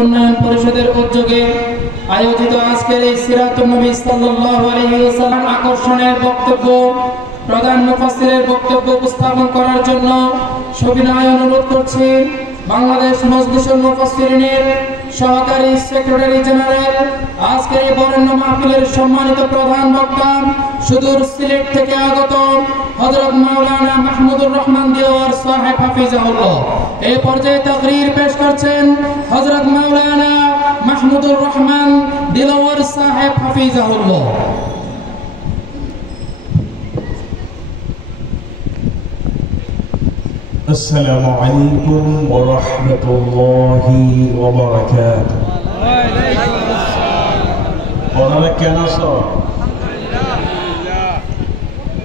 উন্নয়ন পরিষদের উদ্যোগে আয়োজিত আজকের এই সিরাতুন নবী সাল্লাল্লাহু আলাইহি ওয়াসাল্লাম আকর্ষণের বক্তব্য প্রধান মুফাসসিরের বক্তব্য উপস্থাপন করার জন্য সবিনয় অনুরোধ করছি বাংলাদেশ মজলিসুল মুফাসসিরিনের সহকারী সেক্রেটারি জেনারেল আজকের এই বরেণ্য মাহফিলের সম্মানিত প্রধান বক্তা সুদূর সিলেট থেকে আগত হযরত মাওলানা মাহমুদুর রহমান দিওয়ার সাহেব হাফিজাহুল্লাহ। এই পর্যায়ে তাকরীর পেশ করছেন হযরত মাওলানা মাহমুদুর রহমান দিওয়ার সাহেব হাফিজাহুল্লাহ। السلام عليكم ورحمة الله وبركاته. ওনারা কেন স্যার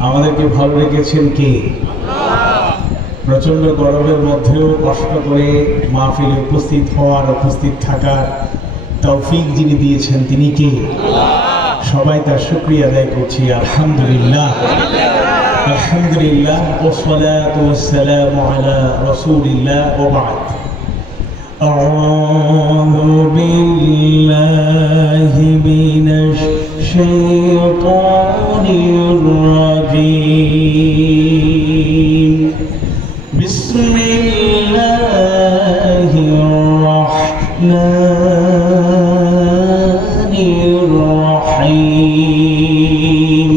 আমাদেরকে ভালো রেখেছেন কি? প্রচন্ড গরমের মধ্যেও কষ্ট করে মাহফিলে উপস্থিত হওয়ার উপস্থিত থাকার তৌফিক যিনি দিয়েছেন তিনি কে? সবাই তার শুকরিয়া আদায় করছি আলহামদুলিল্লাহ। আলহামদুলিল্লাহ والصلاة والسلام على رسول الله وبعد. أعوذ بالله من الشيطان الرجيم. بسم الله الرحمن الرحيم.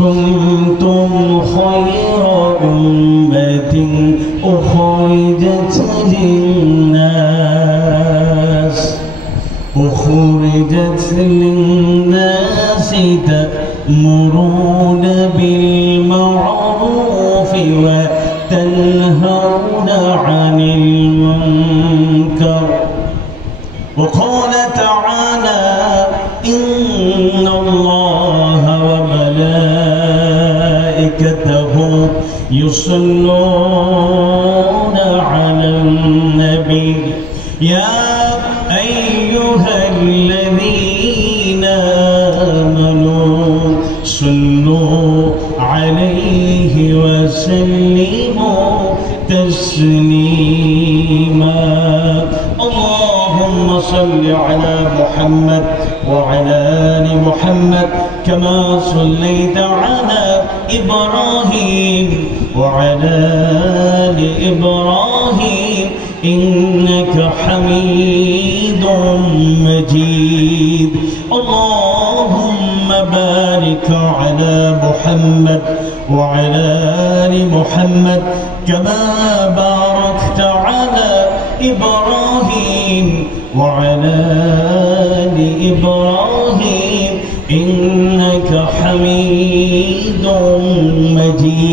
كنتم خير أمة أخرجت للناس تأمرون بالمعروف وتنهون عن المنكر. وقال تعالى إن الله وملائكته يصلون على النبي يا أيها الذين آمنوا صلوا عليه وسلموا تسليما. اللهم صل على محمد وعلى آل محمد كما صليت على إبراهيم وعلى آل إبراهيم إنك حميد مجيد. اللهم بارك على محمد وعلى آل محمد كما باركت على إبراهيم وعلى آل إبراهيم إنك حميد مجيد.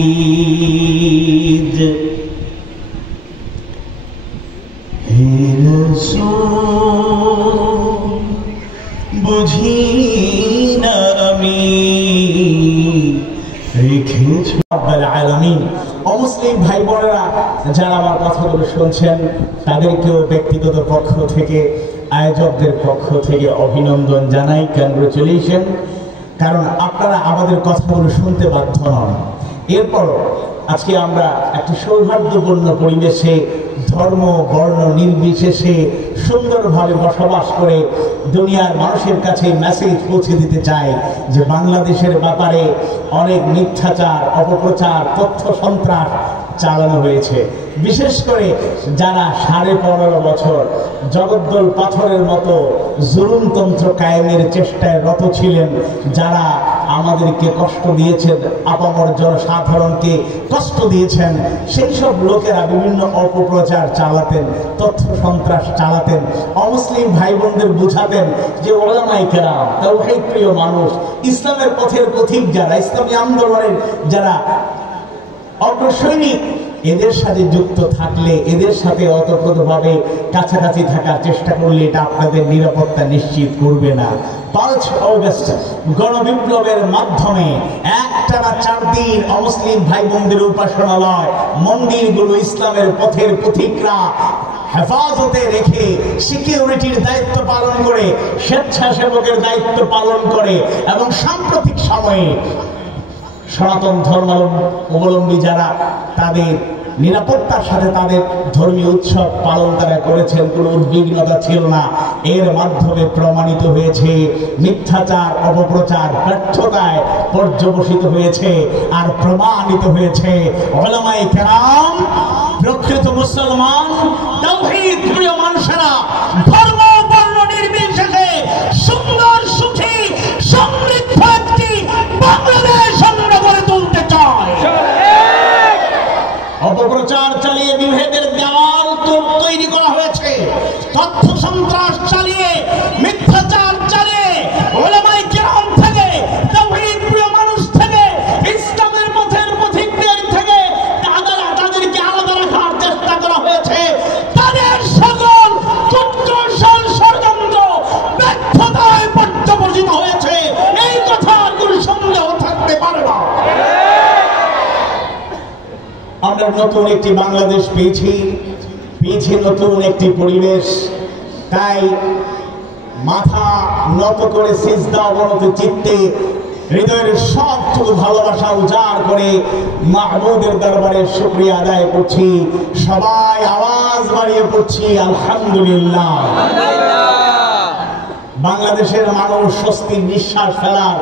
বুঝিনা আমি রেখেছি রব্বুল আলামিন। অমুসলিম ভাই বোনেরা যারা আমার কথাগুলো শুনছেন তাদেরকেও ব্যক্তিগত পক্ষ থেকে আয়োজকদের পক্ষ থেকে অভিনন্দন জানাই, কংগ্রেচুলেশন। কারণ আপনারা আমাদের কথাগুলো শুনতে বাধ্য নন। এরপরও আজকে আমরা একটি সৌহার্দ্যপূর্ণ পরিবেশে ধর্ম বর্ণ নির্বিশেষে সুন্দরভাবে বসবাস করে দুনিয়ার মানুষের কাছে মেসেজ পৌঁছে দিতে চাই যে বাংলাদেশের ব্যাপারে অনেক মিথ্যাচার, অপপ্রচার, তথ্য সন্ত্রাস চালানো হয়েছে। বিশেষ করে যারা 15.5 বছর জগদ্দল পাথরের মতো জুলুমতন্ত্র কায়েমের চেষ্টায় রত ছিলেন, যারা আমাদেরকে কষ্ট দিয়েছেন, আপামর জনসাধারণকে কষ্ট দিয়েছেন, সেই সব লোকেরা বিভিন্ন অপপ্রচার চালাতেন, তথ্য সন্ত্রাস চালাতেন, অমুসলিম ভাই বোনদের বুঝাতেন যে ওলামায়ে কেরাম, তাওহীদ প্রিয় মানুষ, ইসলামের পথের পথিক যারা, ইসলামী আন্দোলনের যারা অগ্রসৈনিক, এদের সাথে যুক্ত থাকলে, এদের সাথে অতপ্রতভাবে কাছাকাছি থাকার চেষ্টা করলে এটা আপনাদের নিরাপত্তা নিশ্চিত করবে না। 5 অগস্ট গণবিপ্লবের মাধ্যমে একটানা 4 দিন অমুসলিম ভাই বোনদের উপাসনালয়, মন্দিরগুলো ইসলামের পথের পথিকরা হেফাজতে রেখে, সিকিউরিটির দায়িত্ব পালন করে, স্বেচ্ছাসেবকের দায়িত্ব পালন করে এবং সাম্প্রতিক সময়ে সনাতন ধর্মাবলম্বী যারা তাদের নিরাপত্তার সাথে তাদের ধর্মীয় উৎসব পালন তারা করেছেন, কোনো উদ্বিগ্নতা ছিল না। এর মাধ্যমে প্রমাণিত হয়েছে মিথ্যাচার, অপপ্রচার ব্যর্থতায় পর্যবসিত হয়েছে আর প্রমাণিত হয়েছে উলামায়ে কেরাম প্রকৃত মুসলমান তাওহীদ প্রিয় মানুষেরা ধর্ম বর্ণ নির্বিশেষে সুন্দর সুখী সমৃদ্ধ একটি বাংলাদেশ আমরা গড়ে তুলতে চাই। অপপ্রচার চালিয়ে বিভেদের দেওয়াল তৈরি করা হয়েছে, তথ্য সন্ত্রাস চালিয়ে মিথ্যাচার চালিয়ে উলামায়ে কেরাম থেকে তাওহীদ প্রিয় মানুষ থেকে ইসলামের পথের পথিকদের থেকে তাদেরকে আলাদা রাখার চেষ্টা করা হয়েছে। তাদের সকল কূটকৌশল ষড়যন্ত্র ব্যর্থতায় পর্যবসিত হয়েছে, এই কথার কোনো সন্দেহ থাকতে পারে না। আমরা নতুন একটি বাংলাদেশ পেয়েছি নতুন একটি পরিবেশ। তাই মাথা নত করে সিজদা অবনত চিত্তে হৃদয়ের সবটুকু ভালোবাসা উজাড় করে মাহমুদের দরবারে শুকরিয়া আদায় করছি। সবাই আওয়াজ বাড়িয়ে পড়ছি আলহামদুলিল্লাহ। বাংলাদেশের মানুষ স্বস্তির নিঃশ্বাস ফেলার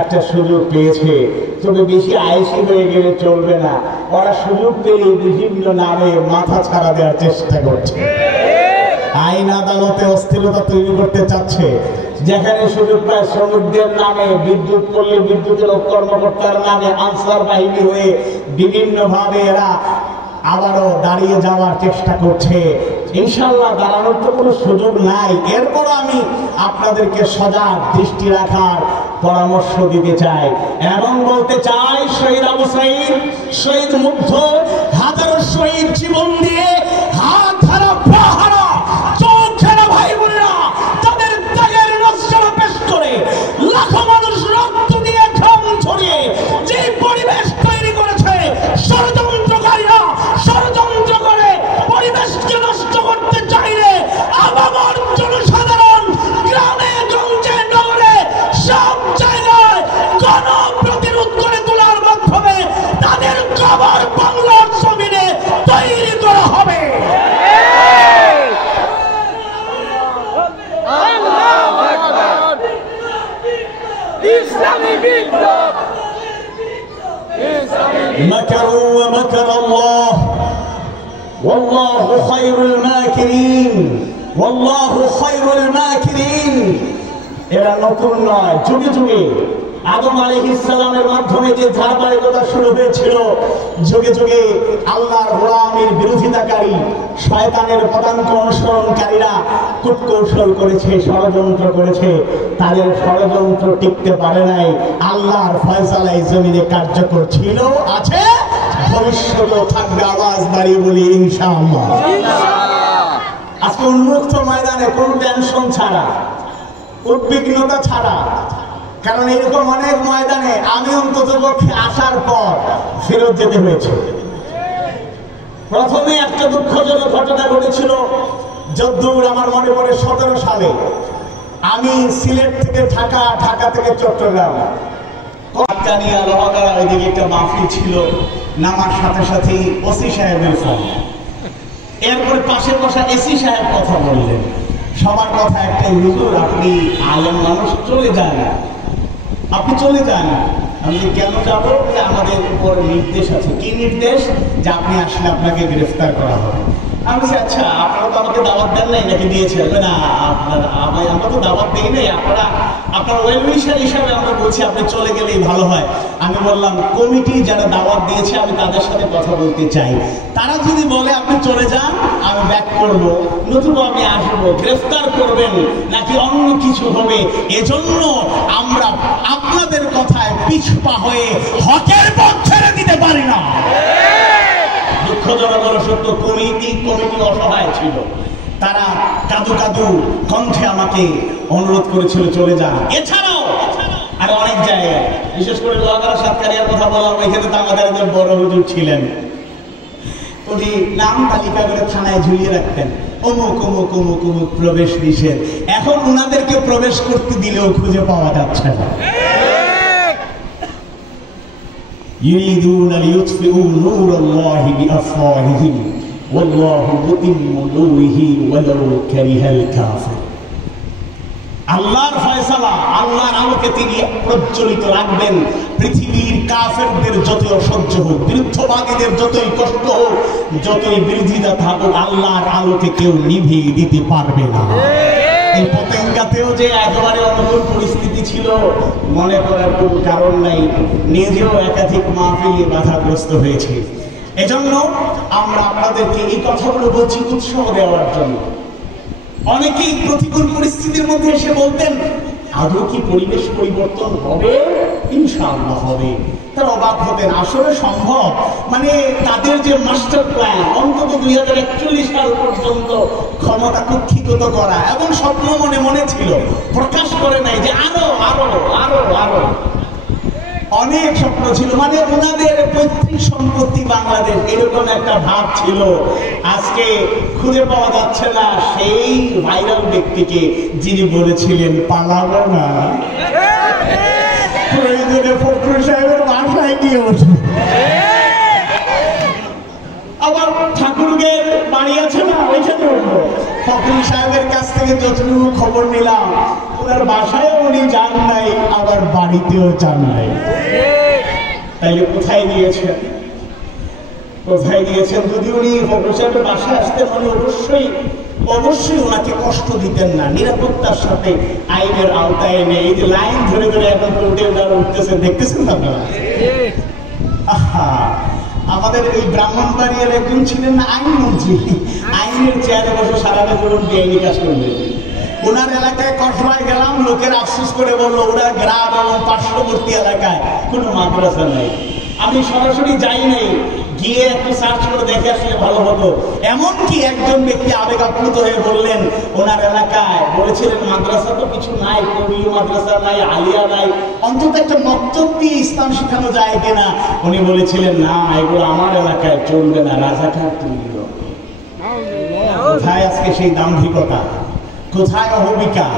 একটা সুযোগ পেয়েছে। তবে বেশি আয়েশি হয়ে গেলে চলবে না, ওরা সুযোগ পেলে বিভিন্ন নামে মাথা ছাড়া দেওয়ার চেষ্টা করছে, আইন আদালতে অস্থিরতা তৈরি করতে চাচ্ছে। যেখানে সুযোগ পায় শ্রমিকদের নামে, বিদ্যুৎ করলে বিদ্যুতের কর্মকর্তার নামে আনসার বাহিনী হয়ে বিভিন্নভাবে এরা আবারও দাঁড়িয়ে যাওয়ার চেষ্টা করছে। ইনশাআল্লাহ দাঁড়ানোর তো কোনো সুযোগ নাই। এরপর আমি আপনাদেরকে সজাগ দৃষ্টি রাখার পরামর্শ দিতে চাই এবং বলতে চাই, শহীদ আবু সাঈদ, শহীদ মুগ্ধ, হাজারো শহীদ জীবন দিয়ে হাত হারা পা হারা চোখ হারা ভাই বোনেরা তাদের ত্যাগের নজর পেশ করে লাখো মানুষ রক্ত দিয়ে ঘাম ঝরিয়ে যে পরিবেশ তৈরি করেছে, ষড়যন্ত্রকারীরা ষড়যন্ত্র করে পরিবেশকে নষ্ট করতে চাইলে আবাবার জনসাধারণ গ্রামে গঞ্জে নগরে সব জায়গায় গণপ্রতিরোধ করে তোলার মাধ্যমে তাদের কবর বাংলার জমিনে তৈরি করা হবে। ইসলামী বিপ্লব مكروا ومكر الله والله خير الماكرين والله خير الماكرين। এরা নতুন নয়, যুগে যুগে আদম আলাইহিস সালামের মাধ্যমে যে ধারাবাহিকতা শুরু হয়েছিল, যুগে যুগে আল্লাহর গোলামের বিরোধিতাকারী শয়তানের পদাঙ্ক অনুসরণকারীরা কূটকৌশল করেছে, ষড়যন্ত্র করেছে। তাদের ষড়যন্ত্র টিকতে পারে নাই। আল্লাহর ফয়সালায় জমিনে কার্যকর ছিল, আছে, ভবিষ্যতেও থাকবে। আওয়াজ বাড়িয়ে বলি ইনশাআল্লাহ। আজকে উন্মুক্ত ময়দানে কোনো টেনশন ছাড়া, উদ্বিগ্নতা ছাড়া, কারণ এরকম অনেক ময়দানে আমি অন্তত পক্ষে আসার পর ফেরত যেতে হয়েছে। প্রথমে একটা দুঃখজনক ঘটনা ঘটেছিল, যদ্দূর আমার মনে পড়ে 17 সালে আমি সিলেট থেকে ঢাকা, ঢাকা থেকে চট্টগ্রাম, কানিয়া লোহাগাড়া ওইদিকে একটা মাহফিল ছিল। নামার সাথে সাথেই ওসি সাহেবের ফোন, এরপরে পাশে বসা এসি সাহেব কথা বললেন। সবার কথা একটাই, হুজুর আপনি আলেম মানুষ, চলে যান, আপনি চলে যান। আমি কেন যাবো? আমাদের উপর নির্দেশ আছে। কি নির্দেশ? যে আপনি আসলে আপনাকে গ্রেফতার করা হবে। আমি বলছি আচ্ছা, আপনারা তো আমাকে দাওয়াত দেন নাই নাকি? দিয়েছে? না, আমরা তো দাওয়াত দিই নাই, আপনার ওয়েল উইশার হিসাবে আমরা বলছি আপনি চলে গেলেই ভালো হয়। আমি বললাম কমিটি যারা দাওয়াত দিয়েছে আমি তাদের সাথে কথা বলতে চাই। তারা যদি বলে আপনি চলে যান, আমি ব্যাক করবো, নতুবা আমি আসবো। গ্রেফতার করবেন নাকি অন্য কিছু হবে, এজন্য আমরা আপনাদের কথায় পিছপা হয়ে হকের পথ ছেড়ে দিতে পারি না। দুঃখজনক হলো সত্য, কমিটি অসহায় ছিল। তারা কাদু কাদু কণ্ঠে আমাকে অনুরোধ করেছিল চলে যান। এছাড়াও আর অনেক জায়গায়, বিশেষ করে লোহাগাড়া সাতকারিয়ার কথা বললাম, এখানে তো আমাদের একজন বড় হুজুর ছিলেন, উনি নাম তালিকা করে থানায় ঝুলিয়ে রাখতেন, অমুক অমুক অমুক অমুক প্রবেশ নিষেধ। এখন ওনাদেরকে প্রবেশ করতে দিলেও খুঁজে পাওয়া যাচ্ছে না। ইউরিদুনা লিইউতফিউ নূরাল্লাহি বিআফওয়াহিহিম ওয়াল্লাহু মুতিম্মু নূরিহি ওয়ালাউ কারিহাল কাফির। আল্লাহর ফয়সালা, আল্লাহর আলোকে তিনি প্রজ্বলিত রাখবেন। পৃথিবীর কাফেরদের যতই অসহ্য হোক, বিরুদ্ধবাদীদের যতই কষ্ট হোক, যতই বিরোধিতা থাকুক, আল্লাহর আলোকে কেউ নিভিয়ে দিতে পারবে না। এই পতেঙ্গাতেও যে একেবারে অনুকূল পরিস্থিতি ছিল মনে করার কোনো কারণ নাই। নিজেও একাধিক মাহফিলে বাধাগ্রস্ত হয়েছে। এজন্য আমরা আপনাদেরকে এই কথাগুলো বলছি উৎসাহ দেওয়ার জন্য। অনেকেই প্রতিকূল পরিস্থিতির মধ্যে এসে বলতেন, আদৌ কি পরিবেশ পরিবর্তন হবে? ইনশাআল্লাহ হবে। তারা অবাক হতেন, আসলে সম্ভব? মানে তাদের যে মাস্টার প্ল্যান, অন্তত 2041 সাল পর্যন্ত ক্ষমতা কুক্ষিগত করা, এবং স্বপ্ন মনে মনে ছিল, প্রকাশ করে নাই যে আরো আরো আরো আরো অনেক স্বপ্ন ছিল। মানে ওনাদের পৈতৃক সম্পত্তি বাংলাদেশ, এরকম একটা ভাব ছিল। আজকে খুঁজে পাওয়া যাচ্ছে না সেই ভাইরাল ব্যক্তিকে যিনি বলেছিলেন পালাবো না, প্রয়োজনে ফখরুল সাহেবের বাসায় গিয়ে উঠবে। আবার ঠাকুরগের বাড়ি আছে না, ওইখানে উঠবো। ফখরুল সাহেবের কাছ থেকে যতটুকু খবর নিলাম, ওনার বাসায়ও উনি যান নাই, আবার বাড়িতেও যান নাই। তাইলে কোথায় গিয়েছেন? কোথায় গিয়েছেন? যদি উনি ফখরুল সাহেবের বাসায় আসতেন, উনি অবশ্যই ওনাকে কষ্ট দিতেন না, নিরাপত্তার সাথে আইনের আওতায় এনে। এই যে লাইন ধরে ধরে এখন কোর্টে উঠতেছেন, দেখতেছেন আপনারা? আমাদের এই ব্রাহ্মণবাড়িয়ার একজন ছিলেন না আইনমন্ত্রী, আইনের চেয়ারে বসে সারাটা জীবন বেআইনি কাজ করবে। ওনার এলাকায় কসবায় গেলাম, লোকের আফসোস করে বললো ওনার গ্রাম এবং পার্শ্ববর্তী এলাকায় কোনো মাদ্রাসা নেই। আমি সরাসরি যাই নাই, গিয়ে একটু সার্চ করে দেখে আসলে ভালো হতো। এমনকি একজন ব্যক্তি আবেগ আপ্লুত হয়ে বললেন, ওনার এলাকায় বলেছিলেন মাদ্রাসা তো কিছু নাই, কবির মাদ্রাসা নাই, আলিয়া নাই, অন্তত একটা মক্তব দিয়ে ইসলাম শেখানো যায় কিনা। উনি বলেছিলেন না, এগুলো আমার এলাকায় চলবে না, রাজাকার তৈরি হবে। কোথায় আজকে সেই দাম্ভিকতা? কোথায় অহমিকা?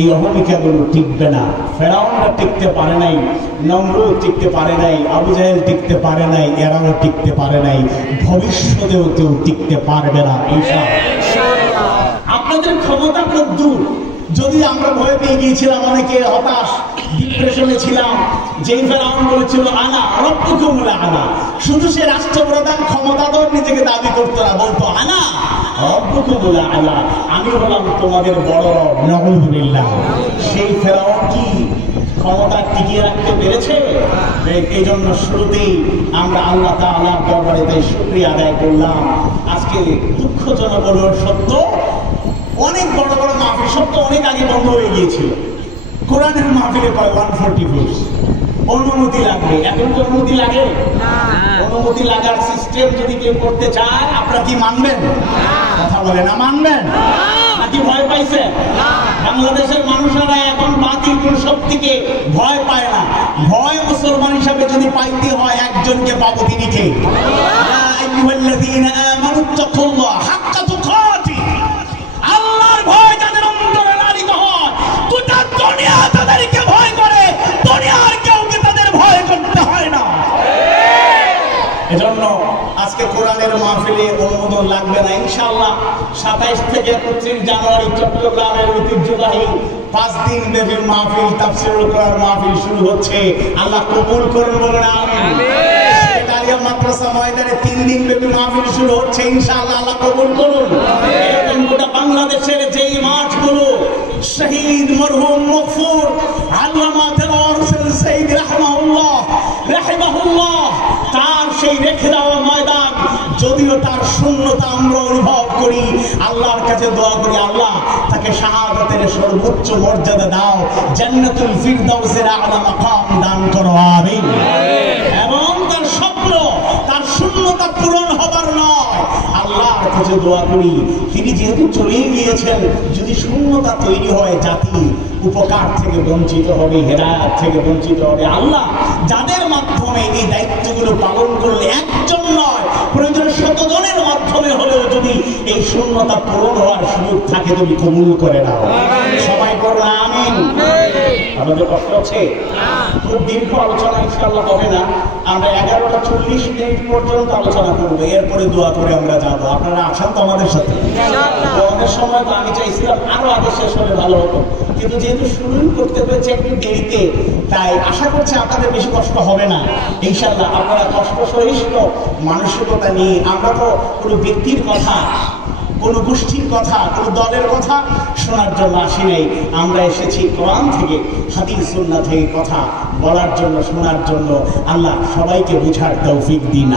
এই অহমিকাগুলো টিকবে না। ফেরাউনরা টিকতে পারে নাই, নমরুদ টিকতে পারে নাই, আবু জাহেল টিকতে পারে নাই, এরাও টিকতে পারে নাই, ভবিষ্যতেও কেউ টিকতে পারবে না ইনশাআল্লাহ। আপনাদের ক্ষমতা কদ্দূর? যদি আমরা ভয় পেয়ে গিয়েছিলাম, অনেকে হতাশ, ডিপ্রেশনে ছিলাম, যেই ফেরাউন বলেছিল আনা রব্বুকুমুল আ'লা, শুধু সে রাষ্ট্রপ্রধান ক্ষমতাধর নিজেকে দাবি করতো না, বলতো আনা রব্বুকুমুল আ'লা, আমি হলাম তোমাদের বড় রব। নাউযুবিল্লাহ। সেই ফেরাউন কি ক্ষমতা টিকিয়ে রাখতে পেরেছে? এই জন্য শুরুতেই আমরা আল্লাহ তাআলার দরবারে তাই শুকরিয়া আদায় করলাম। আজকে দুঃখজনক হলো সত্য, অনেক বড় বড় মাহফিল সত্য অনেক আগে বন্ধ হয়ে গিয়েছিল। কোরআনের মাহফিলে কয় 144 অনুমতি লাগবে। এখন তো অনুমতি লাগে না। অনুমতি লাগার সিস্টেম যদি কেউ করতে চায়, আপনারা কি মানবেন? কথা বলে না, মানবেন নাকি ভয় পাইছেন? বাংলাদেশের মানুষেরা এখন বাতিল কোন শক্তিকে ভয় পায় না। ভয় মুসলমান হিসাবে যদি পাইতে হয়, একজনকে পাবো, তিনি কে? ইয়া আইয়ুহাল্লাযীনা আমানুত্তাকুল্লাহ হাক্কা তুকাতিহ। আল্লাহর ভয় যাদের অন্তরে লালিত হয়, গোটা দুনিয়া তাদেরকে ভয় করে, দুনিয়ার কাউকে তাদের ভয় করতে হয় না। এজন্য আজকে কোরআনের মাহফিলে অনুমোদন লাগবে না ইনশাআল্লাহ। 27 থেকে 31 জানুয়ারি চট্টগ্রামের ঐতিহ্যবাহী 5 দিন ব্যাপী মাহফিল, তাফসীরুল কোরআন মাহফিল শুরু হচ্ছে। আল্লাহ কবুল করুন, বলেন আমিন। সেটালিয়া মাদ্রাসা ময়দানে 3 দিন ব্যাপী মাহফিল শুরু হচ্ছে ইনশাআল্লাহ, আল্লাহ কবুল করুন। এরকম গোটা বাংলাদেশের যেই মাঠগুলো শহীদ মরহুম মগফুর আল্লামা দেলোয়ার হোসেন সাইদ রাহিমাহুল্লাহ তার সেই রেখে দেওয়া ময়দান, যদিও তার শূন্যতা আমরা অনুভব করি, আল্লাহর কাছে দোয়া করি, আল্লাহ তাকে শাহাদাতের সর্বোচ্চ মর্যাদা দাও, জান্নাতুল ফিরদাউসের আলা মাকাম দান করো, আমিন। এবং তার স্বপ্ন, তার শূন্যতা পূরণ হবার নয়, আল্লাহর কাছে দোয়া করি, তিনি যেহেতু চলে গিয়েছেন, যদি শূন্যতা তৈরি হয়, জাতি উপকার থেকে বঞ্চিত হবে, হেদায়েত থেকে বঞ্চিত হবে। আল্লাহ যাদের মাধ্যমে এই দায়িত্বগুলো পালন করলে, একজন নয়, প্রয়োজন 100 জনের মাধ্যমে হলেও যদি এই শূন্যতা পূরণ হওয়ার সুযোগ থাকে, তুমি কবুল করে নাও। সবাই বলুন আমিন। আমাদের কষ্ট হচ্ছে? খুব দীর্ঘ আলোচনা ইনশাআল্লাহ হবে না, আমরা 11:40 পর্যন্ত আলোচনা করবো, এরপরে দোয়া করে আমরা যাবো। আপনারা আছেন তো আমাদের সাথে? আমাদের সময় তো আমি চাইছিলাম আরো আগে শেষ হলে ভালো হতো, কিন্তু যেহেতু শুরু করতে হয়েছে একটু দেরিতে, তাই আশা করছি আপনাদের বেশি কষ্ট হবে না ইনশাআল্লাহ। আপনারা কষ্ট সহিষ্ণু মানসিকতা নিয়ে, আমরা তো কোনো ব্যক্তির কথা, কোনো গোষ্ঠীর কথা, কোনো দলের কথা শোনার জন্য আসি নাই। আমরা এসেছি কোরআন থেকে, হাদিস সুন্নাহ থেকে কথা বলার জন্য, শোনার জন্য। আল্লাহ সবাইকে বুঝার তৌফিক দিন।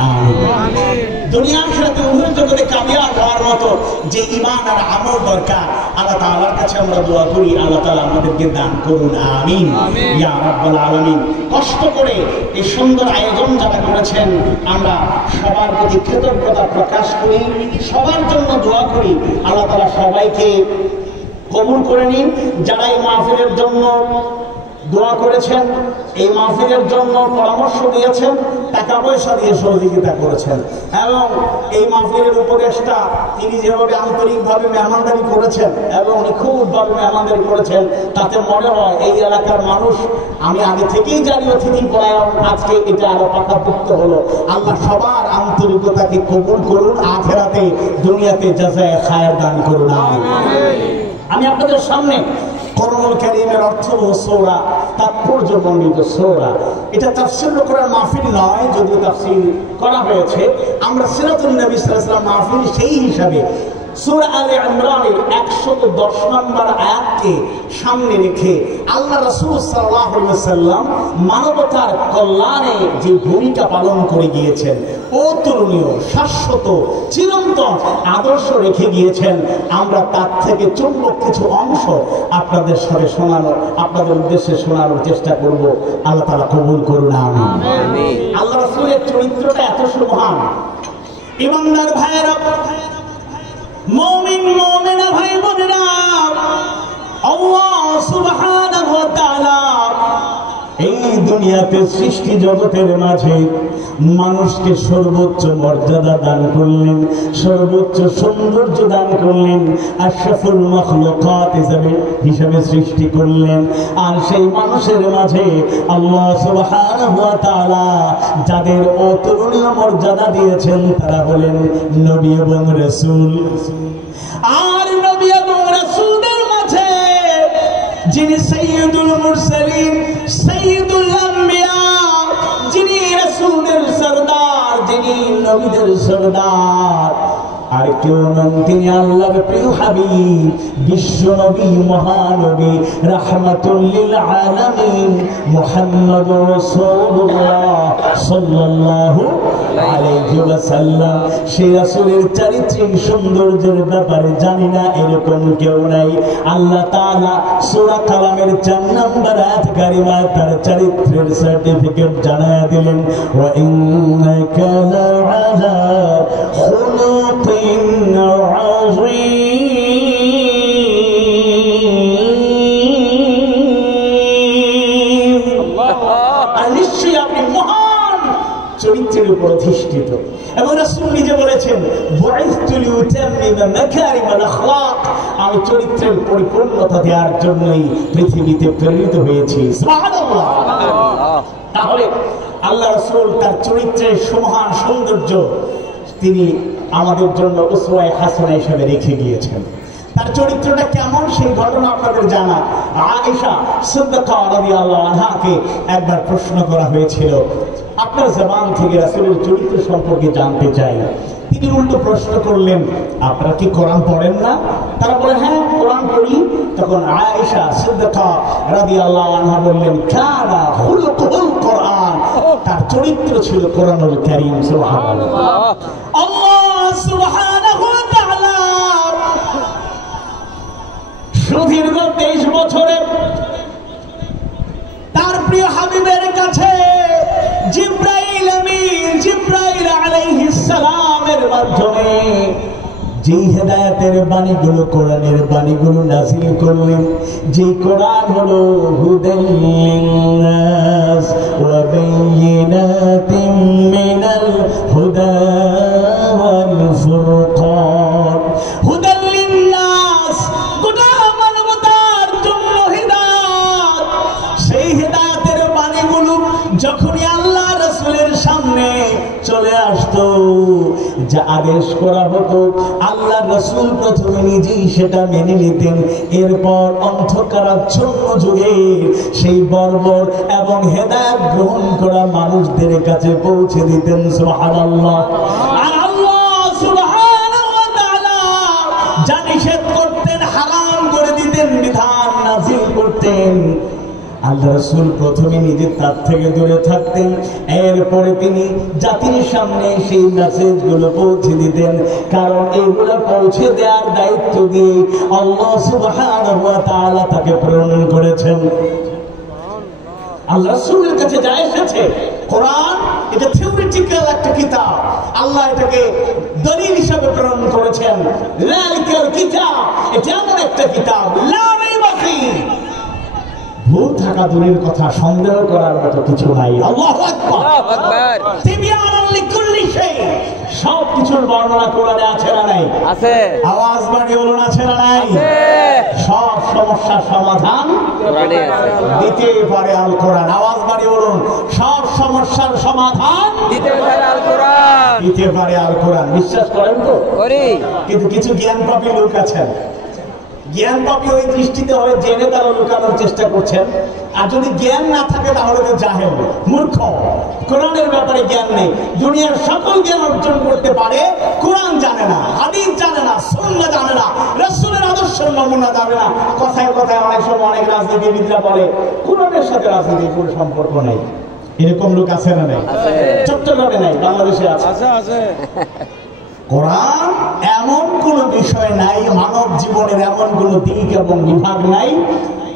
দুনিয়ার সাথে উভয় জগতে কামিয়াব হওয়ার মতো যে ঈমান আর আমল দরকার, আল্লাহ তাআলার কাছে আমরা দোয়া করি, আল্লাহ তাআলা আমাদেরকে দান করুন, আমিন ইয়া রাব্বাল আলামিন। কষ্ট করে এই সুন্দর আয়োজন যারা করেছেন, আমরা সবার প্রতি কৃতজ্ঞতা প্রকাশ করি, সবার জন্য দোয়া করি, আল্লাহ তাআলা সবাইকে কবুল করে নিন। যারা এই মাহফিলের জন্য দোয়া করেছেন, এই মাহফিলের জন্য পরামর্শ দিয়েছেন, টাকা পয়সা দিয়ে সহযোগিতা করেছেন, এবং এই মাহফিলের উপদেষ্টা তিনি যেভাবে আন্তরিকভাবে মেহমানদারি করেছেন এবং নিখুঁতভাবে মেহমানদারি করেছেন, তাতে মনে হয় এই এলাকার মানুষ, আমি আগে থেকেই জানি অতিথি পরায়ণ, আজকে এটা আরো পাকাপোক্ত হলো। আল্লাহ সবার আন্তরিকতাকে কবুল করুন, আখিরাতে দুনিয়াতে জাযায়ে খায়র দান করুন। আমি আপনাদের সামনে কোরআনুল কারীমের অর্থ ও সূরা, তাৎপর্য বর্ণিত সূরা, এটা তাফসীর করার মাহফিল নয়, যদিও তাফসীর করা হয়েছে। আমরা সিরাতুন নবী সাল্লাল্লাহু আলাইহি ওয়াসাল্লাম মাহফিল সেই হিসাবে সূরা আলে ইমরানের 110 নম্বর আয়াতকে সামনে রেখে আল্লাহ রাসূল সাল্লাল্লাহু আলাইহি ওয়াসাল্লাম মানবতার কল্যাণে যে ভূমিকা পালন করে গিয়েছেন, অতুলনীয়, শাশ্বত, চিরন্তন আদর্শ রেখে গিয়েছেন, আমরা তার থেকে চুম্বক কিছু অংশ আপনাদের সাথে শোনানো, আপনাদের উদ্দেশ্যে শোনানোর চেষ্টা করব। আল্লাহ তাআলা কবুল করুন, আমিন। আল্লাহ রাসূলের চরিত্রটা এত সুমহান। ইমানদার ভাইয়েরা, মুমিন মুমিনা ভাই বোনেরা, আল্লাহ সুবহানাহু ওয়া তাআলা এই দুনিয়াতে সৃষ্টি জগতের মাঝে মানুষকে সর্বোচ্চ মর্যাদা দান করলেন, সর্বোচ্চ সৌন্দর্য দান করলেন, আশরাফুল মাখলুকাত হিসেবে সৃষ্টি করলেন। আর সেই মানুষের মাঝে আল্লাহ সুবহানাহু ওয়া তাআলা যাদের অতুলনীয় মর্যাদা দিয়েছেন, তারা হলেন নবী এবং রাসূল। আর নবী এবং রাসূলদের মাঝে যিনি সাইয়্যিদুল মুরসালিন, সাইয়্যিদুল আম্বিয়া, যিনি রাসূলদের সরদার, যিনি নবীদের সরদার, আর কেউ নন, তিনি আল্লাহর প্রিয় হাবিব, বিশ্ব নবী, মহানবী, রাহমাতুল লিল আলামিন, মুহাম্মদুর রাসূলুল্লাহ সাল্লাল্লাহু আলাইহি ওয়াসাল্লাম। সেই রাসূলের চারিত্রিক সৌন্দর্যের ব্যাপারে জানি না এরকম কেউ নাই। আল্লাহ তাআলা সূরা কালামের 4 নম্বর আয়াত কারিমা তার চারিত্রের সার্টিফিকেট জানায়া দিলেন, ওয়া ইন্নাকা লা'আলা খুলুকিন নিশ্চয়ই আপনি মহান চরিত্রের উপর অধিষ্ঠিত। এবং রাসূল নিজে বলেছেন, বুইসতু লিউতাম্মিমা মাকারিমাল আখলাক, আমি চরিত্রের পরিপূর্ণতা দেওয়ার জন্যই পৃথিবীতে প্রেরিত হয়েছি। সুবহানাল্লাহ। তাহলে আল্লাহ রাসূল তার চরিত্রের সুমহান সৌন্দর্য তিনি আমাদের জন্য উসওয়ায়ে হাসানা হিসেবে রেখে গিয়েছেন। তার চরিত্রটা কেমন সেই ঘটনা আপনাদের জানা। আয়েশা সিদ্দিকা রাদিয়াল্লাহু আনহাকে একবার প্রশ্ন করা হয়েছিল, আপনার জবান থেকে রাসূলের চরিত্র সম্পর্কে জানতে চাই। তিনি উল্টো প্রশ্ন করলেন, আপনারা কি কোরআন পড়েন না? তারা বলে, হ্যাঁ কোরআন পড়ি। তখন আয়েশা সিদ্দিকা রাদিয়াল্লাহু আনহা বললেন, কানা খুলুকুল কোরআন, তার চরিত্র ছিল কোরআনুল কারীম। সুবহানাল্লাহ। আল্লাহ সুবহানাহু ওয়া তাআলা সুদীর্ঘ 23 বছরে তার প্রিয় হাবিবের কাছে জিবরাইল আমিন, জিবরাইল আলাইহিস সালামের মাধ্যমে যে হেদায়েতের বাণীগুলো, কোরআনের বাণীগুলো নাযিল করলেন, যে কোরআন হলো হুদাল লিন্নাস ওয়া বাইয়িনাতিন মিনাল হুদা ওয়াল ফুরকান। হুদাল লিন্নাস, গোটা মানবতার জন্য হিদায়াত, যা আদেশ করা হতো আল্লাহ রাসূল প্রথমে নিজেই সেটা মেনে নিতেন, এরপর অন্ধকারাচ্ছন্ন যুগে সেই বর্বর এবং হেদায়েত গ্রহণ করা মানুষদের কাছে পৌঁছে দিতেন। সুবহানাল্লাহ। আর আল্লাহ সুবহানাহু ওয়া তাআলা যা নিষেধ করতেন, হারাম করে দিতেন, বিধান নাযিল করতেন, আল্লাহ রাসূল প্রথমে নিজে তার থেকে দূরে থাকতেন, এরপরে তিনি জাতির সামনে সেই মেসেজগুলো পৌঁছে দিতেন। কারণ এগুলো পৌঁছে দেওয়ার দায়িত্ব দিয়ে আল্লাহ সুবহানাহু ওয়া তাআলা তাকে প্রেরণ করেছেন। আল্লাহ রাসূলের কাছে যা এসেছে কোরআন, এটা থিওরিটিক্যাল একটা কিতাব, আল্লাহ এটাকে দলিল হিসেবে প্রেরণ করেছেন। যালিকাল কিতাব, এটা এমন একটা কিতাব লা রাইবা ফীহি, ভুল থাকা দূরের কথা, সন্দেহ করার মতো কিছু নাই। আল্লাহু আকবার, আল্লাহু আকবার। তিবিয়ানান লিকুল্লি শাই, সব কিছুর বর্ণনা কোরআনে আছে না নাই? আছে। আওয়াজ বাড়িয়ে বলুন আছে না নাই? আছে। সব সমস্যার সমাধান কোরআনে আছে, দিতে পারে আল কোরআন। আওয়াজ বাড়িয়ে বলুন, সব সমস্যার সমাধান দিতে পারে আল কোরআন, দিতে পারে আল কোরআন। বিশ্বাস করেন তো? করি। কিন্তু কিছু জ্ঞানপাপী লোক আছেন, জ্ঞানপাপী ওই দৃষ্টিতে হয় জেনে তারা লুকানোর চেষ্টা করছেন। আর যদি জ্ঞান না থাকে তাহলে তো জাহেল, মূর্খ, কোরআনের ব্যাপারে জ্ঞান নেই। দুনিয়ার সকল জ্ঞান অর্জন করতে পারে, কোরআন জানে না, হাদিস জানে না, সুন্নাহ জানে না, রাসূলের আদর্শের নমুনা জানে না। কথায় কথায় অনেক সময় অনেক রাজনীতিবিদরা বলে কোরআনের সাথে রাজনীতির কোনো সম্পর্ক নেই। এরকম লোক আছে না নাই? চট্টগ্রামে নাই, বাংলাদেশে আছে। কোরআন এমন কোন বিষয় নাই, মানব জীবনের এমন কোন দিক এবং বিভাগ নাই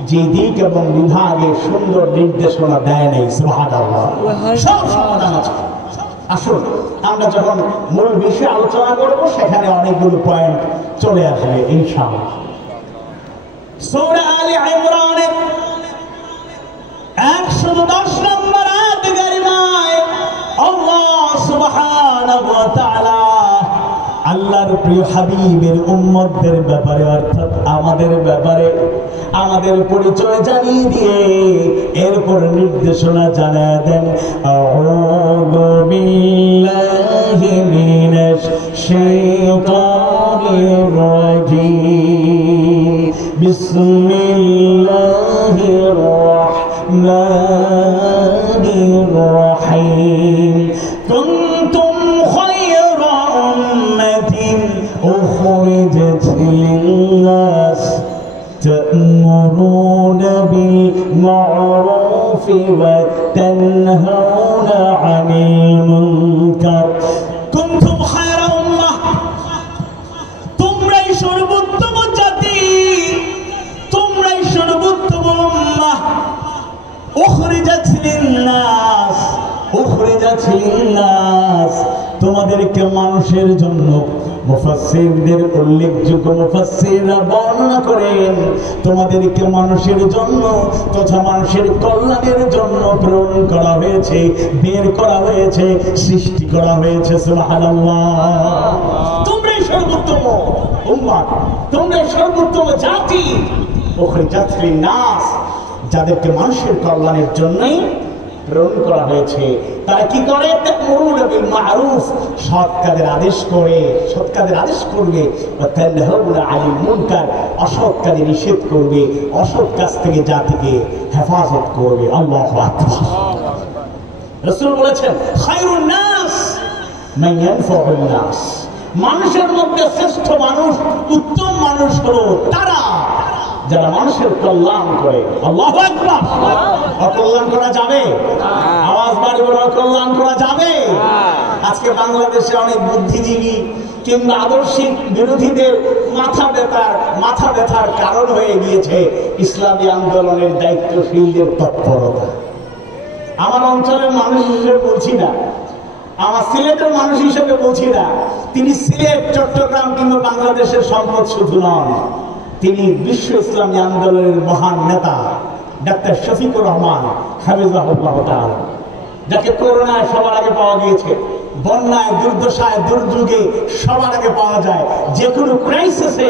যে দিক এবং বিভাগে সুন্দর নির্দেশনা দেয় নাই। সুবহানাল্লাহ। সব সমাধান আছে। আসুন আমরা যখন মূল বিষয়ে আলোচনা করব সেখানে অনেকগুলো পয়েন্ট চলে আসবে ইনশাআল্লাহ। সূরা আলে ইমরানের 110 নম্বর আয়াত কারিমায় আল্লাহ সুবহানাহু ওয়া তাআলা আল্লাহর প্রিয় হাবিবের উম্মতদের ব্যাপারে, অর্থাৎ আমাদের ব্যাপারে আমাদের পরিচয় জানিয়ে দিয়ে এরপর নির্দেশনা জানিয়ে দেন। আউযু বিল্লাহি মিনাশ শাইতানির রাজীম, বিসমিল্লাহির রাহমানির রাহিম। কুনতুম খায়রা উম্মাতিন উখরিজাত লিন-নাস তা'মুরুনা বিল-মা'রুফি ওয়া তানহাউনা 'আনিল মুনকার। কুনতুম খায়রা উম্মাহ, তোমরাই সর্বোত্তম জাতি, তোমরাই সর্বোত্তম উম্মাহ। উখরিজাত লিন-নাস, উখরিজাত লিন-নাস, তোমাদেরকে মানুষের জন্য। মুফাসসিরদের উল্লেখযোগ্য মুফাসসিররা বর্ণনা করেন তোমাদেরকে মানুষের জন্য তথা মানুষের কল্যাণের জন্য প্রেরণ করা হয়েছে, বের করা হয়েছে, সৃষ্টি করা হয়েছে। সুবহানাল্লাহ। তোমরাই সর্বোত্তম উম্মাহ, তোমরাই সর্বোত্তম জাতি। উখরিজাত লিন-নাস, যাদেরকে মানুষের কল্যাণের জন্যই প্রেরণ করা হয়েছে। তারা কি করে? তা'মুরুনা বিল মা'রুফ, সৎ কাজের আদেশ করে, সৎ কাজের আদেশ করবে। ওয়া তানহাউনা 'আনিল মুনকার, অসৎ কাজে নিষেধ করবে, অসৎ কাজ থেকে জাতিকে হেফাজত করবে। আল্লাহু আকবার। রাসূল বলেছেন খায়রুন নাস মান ইয়ানফাউন নাস, মানুষের মধ্যে শ্রেষ্ঠ মানুষ, উত্তম মানুষ হলো তারা যারা মানুষের কল্যাণ করে। আল্লাহু আকবার। অকল্যাণ করা যাবে? আওয়াজ বাড়িয়ে বলো, অকল্যাণ করা যাবে? আজকে বাংলাদেশে অনেক বুদ্ধিজীবী কিংবা আদর্শিক বিরোধীদের মাথা ব্যথার কারণ হয়ে গিয়েছে ইসলামী আন্দোলনের দায়িত্বশীলদের তৎপরতা। আমার অঞ্চলের মানুষ হিসেবে বলছি না, আমার সিলেটের মানুষ হিসেবে বলছি না, তিনি সিলেট, চট্টগ্রাম কিংবা বাংলাদেশের সম্পদ শুধু নন, তিনি বিশ্ব ইসলামী আন্দোলনের মহান নেতা ডাক্তার শফিকুর রহমান হাফিজাহুল্লাহ তাআলা, যাকে করোনায় সবার আগে পাওয়া গিয়েছে। বন্যায়, দুর্দশায়, দুর্যোগে সবার আগে পাওয়া যায়। যে কোনো ক্রাইসিসে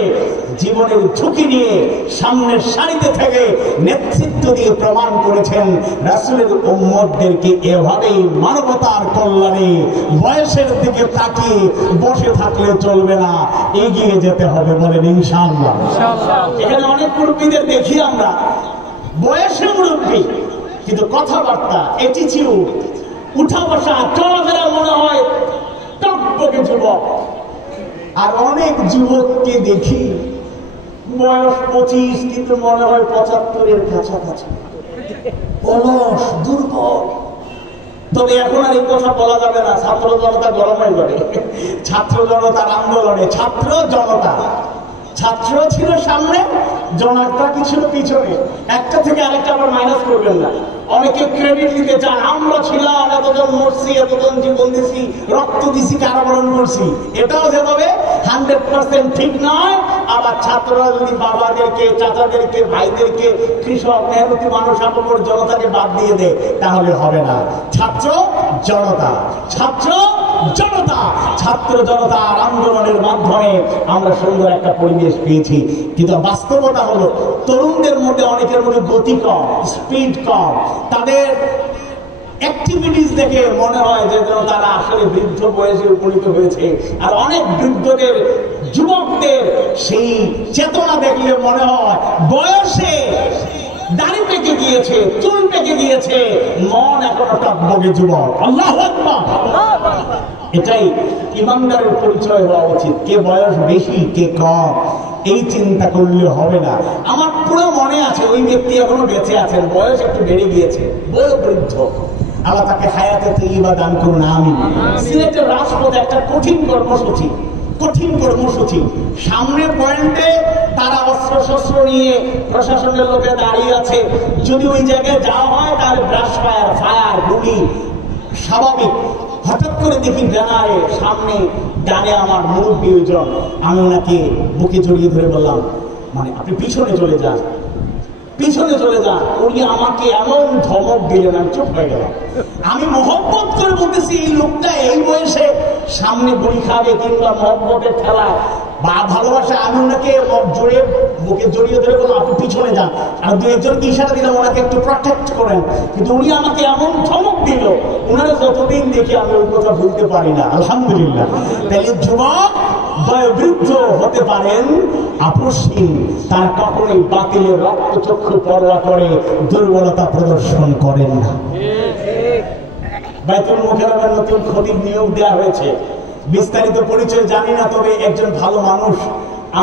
জীবনের ঝুঁকি নিয়ে সামনের সারিতে থেকে নেতৃত্ব দিয়ে প্রমাণ করেছেন রাসূলের উম্মতদেরকে এভাবেই মানবতার কল্যাণে বয়সের দিকে তাকিয়ে বসে থাকলে চলবে না, এগিয়ে যেতে হবে, বলেন ইনশাআল্লাহ। এখানে অনেক মুরব্বীদের দেখি আমরা, বয়সের মুরব্বী কিন্তু কথাবার্তা, অ্যাটিটিউড, উঠা বসা, চলাফেরা মনে হয় টকবকে যুবক। আর অনেক যুবককে দেখি বয়স 25 কিন্তু মনে হয় 75-এর কাছাকাছি, অলস, দুর্বল। তবে এখন আর এই কথা বলা যাবে না, ছাত্র জনতা গরম হয়ে যাবে। ছাত্র জনতার আন্দোলনে ছাত্র জনতা, ছাত্র ছিল সামনে, জনতা কি ছিল পিছনে। একটা থেকে আরেকটা আবার মাইনাস করবেন না। অনেকে ক্রেডিট দিতে চান, আমরা ছিলাম, এতজন মরছি, এতজন জীবন দিছি, রক্ত দিছি, কারাবরণ করছি। এটাও যেভাবে 100% ঠিক নয়। আবার ছাত্ররা যদি বাবাদেরকে, চাচাদেরকে, ভাইদেরকে, কৃষক, মেহনতি মানুষ, আপন জনতাকে বাদ দিয়ে দেয় তাহলে হবে না। ছাত্র জনতা, ছাত্র জনতা, ছাত্র জনতার আন্দোলনের মাধ্যমে আমরা সুন্দর একটা পরিবেশ পেয়েছি। কিন্তু বাস্তবতা হলো তরুণদের মধ্যে অনেকের মধ্যে গতি কম, স্পিড কম। তাদের অ্যাক্টিভিটিস দেখে মনে হয় যে তারা আসলে বৃদ্ধ বয়সে উপনীত হয়েছে। আর অনেক বৃদ্ধদের, যুবকদের সেই চেতনা দেখলে মনে হয় বয়সে দাড়ি পেকে গিয়েছে, চুল পেকে গিয়েছে, মন এখনো টকবকে যুবক। আল্লাহু আকবার। এটাই ইমানদারের পরিচয় হওয়া উচিত। কে বয়স বেশি, কে কম, এই চিন্তা করলে হবে না। আমার পুরো মনে আছে ওই ব্যক্তি এখনো বেঁচে আছেন, বয়স একটু বেড়ে গিয়েছে, বড় বৃদ্ধ। আল্লাহ তাকে হায়াতে তৈয়বা দান করুন, আমিন। সিলেটের রাজপথে একটা কঠিন কর্মসূচি, সামনের পয়েন্টে তারা অস্ত্র শস্ত্র নিয়ে প্রশাসনের লোকে দাঁড়িয়ে আছে। যদি ওই জায়গায় যাওয়া হয় তাহলে ব্রাশ ফায়ার, গুলি স্বাভাবিক। হঠাৎ করে দেখি ব্যানারে সামনে ডানে আমার মুরব্বী ওইজন। আমি ওনাকে বুকে জড়িয়ে ধরে বললাম, মানে আপনি পিছনে চলে যান, পিছনে চলে যান। উনি আমাকে এমন ধমক দিলেন, আমি চুপ হয়ে গেলাম। আমি মহব্বত করে বলতেছি, এই লোকটা এই বয়সে সামনে গুলি খাবে কিংবা মহব্বতের খেলা বা ভালোবাসা। আমি ওনাকে বুকে জড়িয়ে ধরে বললাম আপনি পিছনে যান। আর দু একজনকে ইশারা দিলাম ওনাকে একটু প্রটেক্ট করেন। কিন্তু উনি আমাকে এমন ধমক দিল, ওনারা যতদিন দেখি আমি ওই কথা ভুলতে পারি না, আলহামদুলিল্লাহ। তাহলে যুবক বয়োবৃদ্ধ হতে পারেন, আপসহীন, তার কখনোই বাতিলের রক্তচক্ষু পরোয়া করে দুর্বলতা প্রদর্শন করেন না। বাইতুল মুকাররমের নতুন খতিব নিয়োগ দেওয়া হয়েছে। বিস্তারিত পরিচয় জানি না, তবে একজন ভালো মানুষ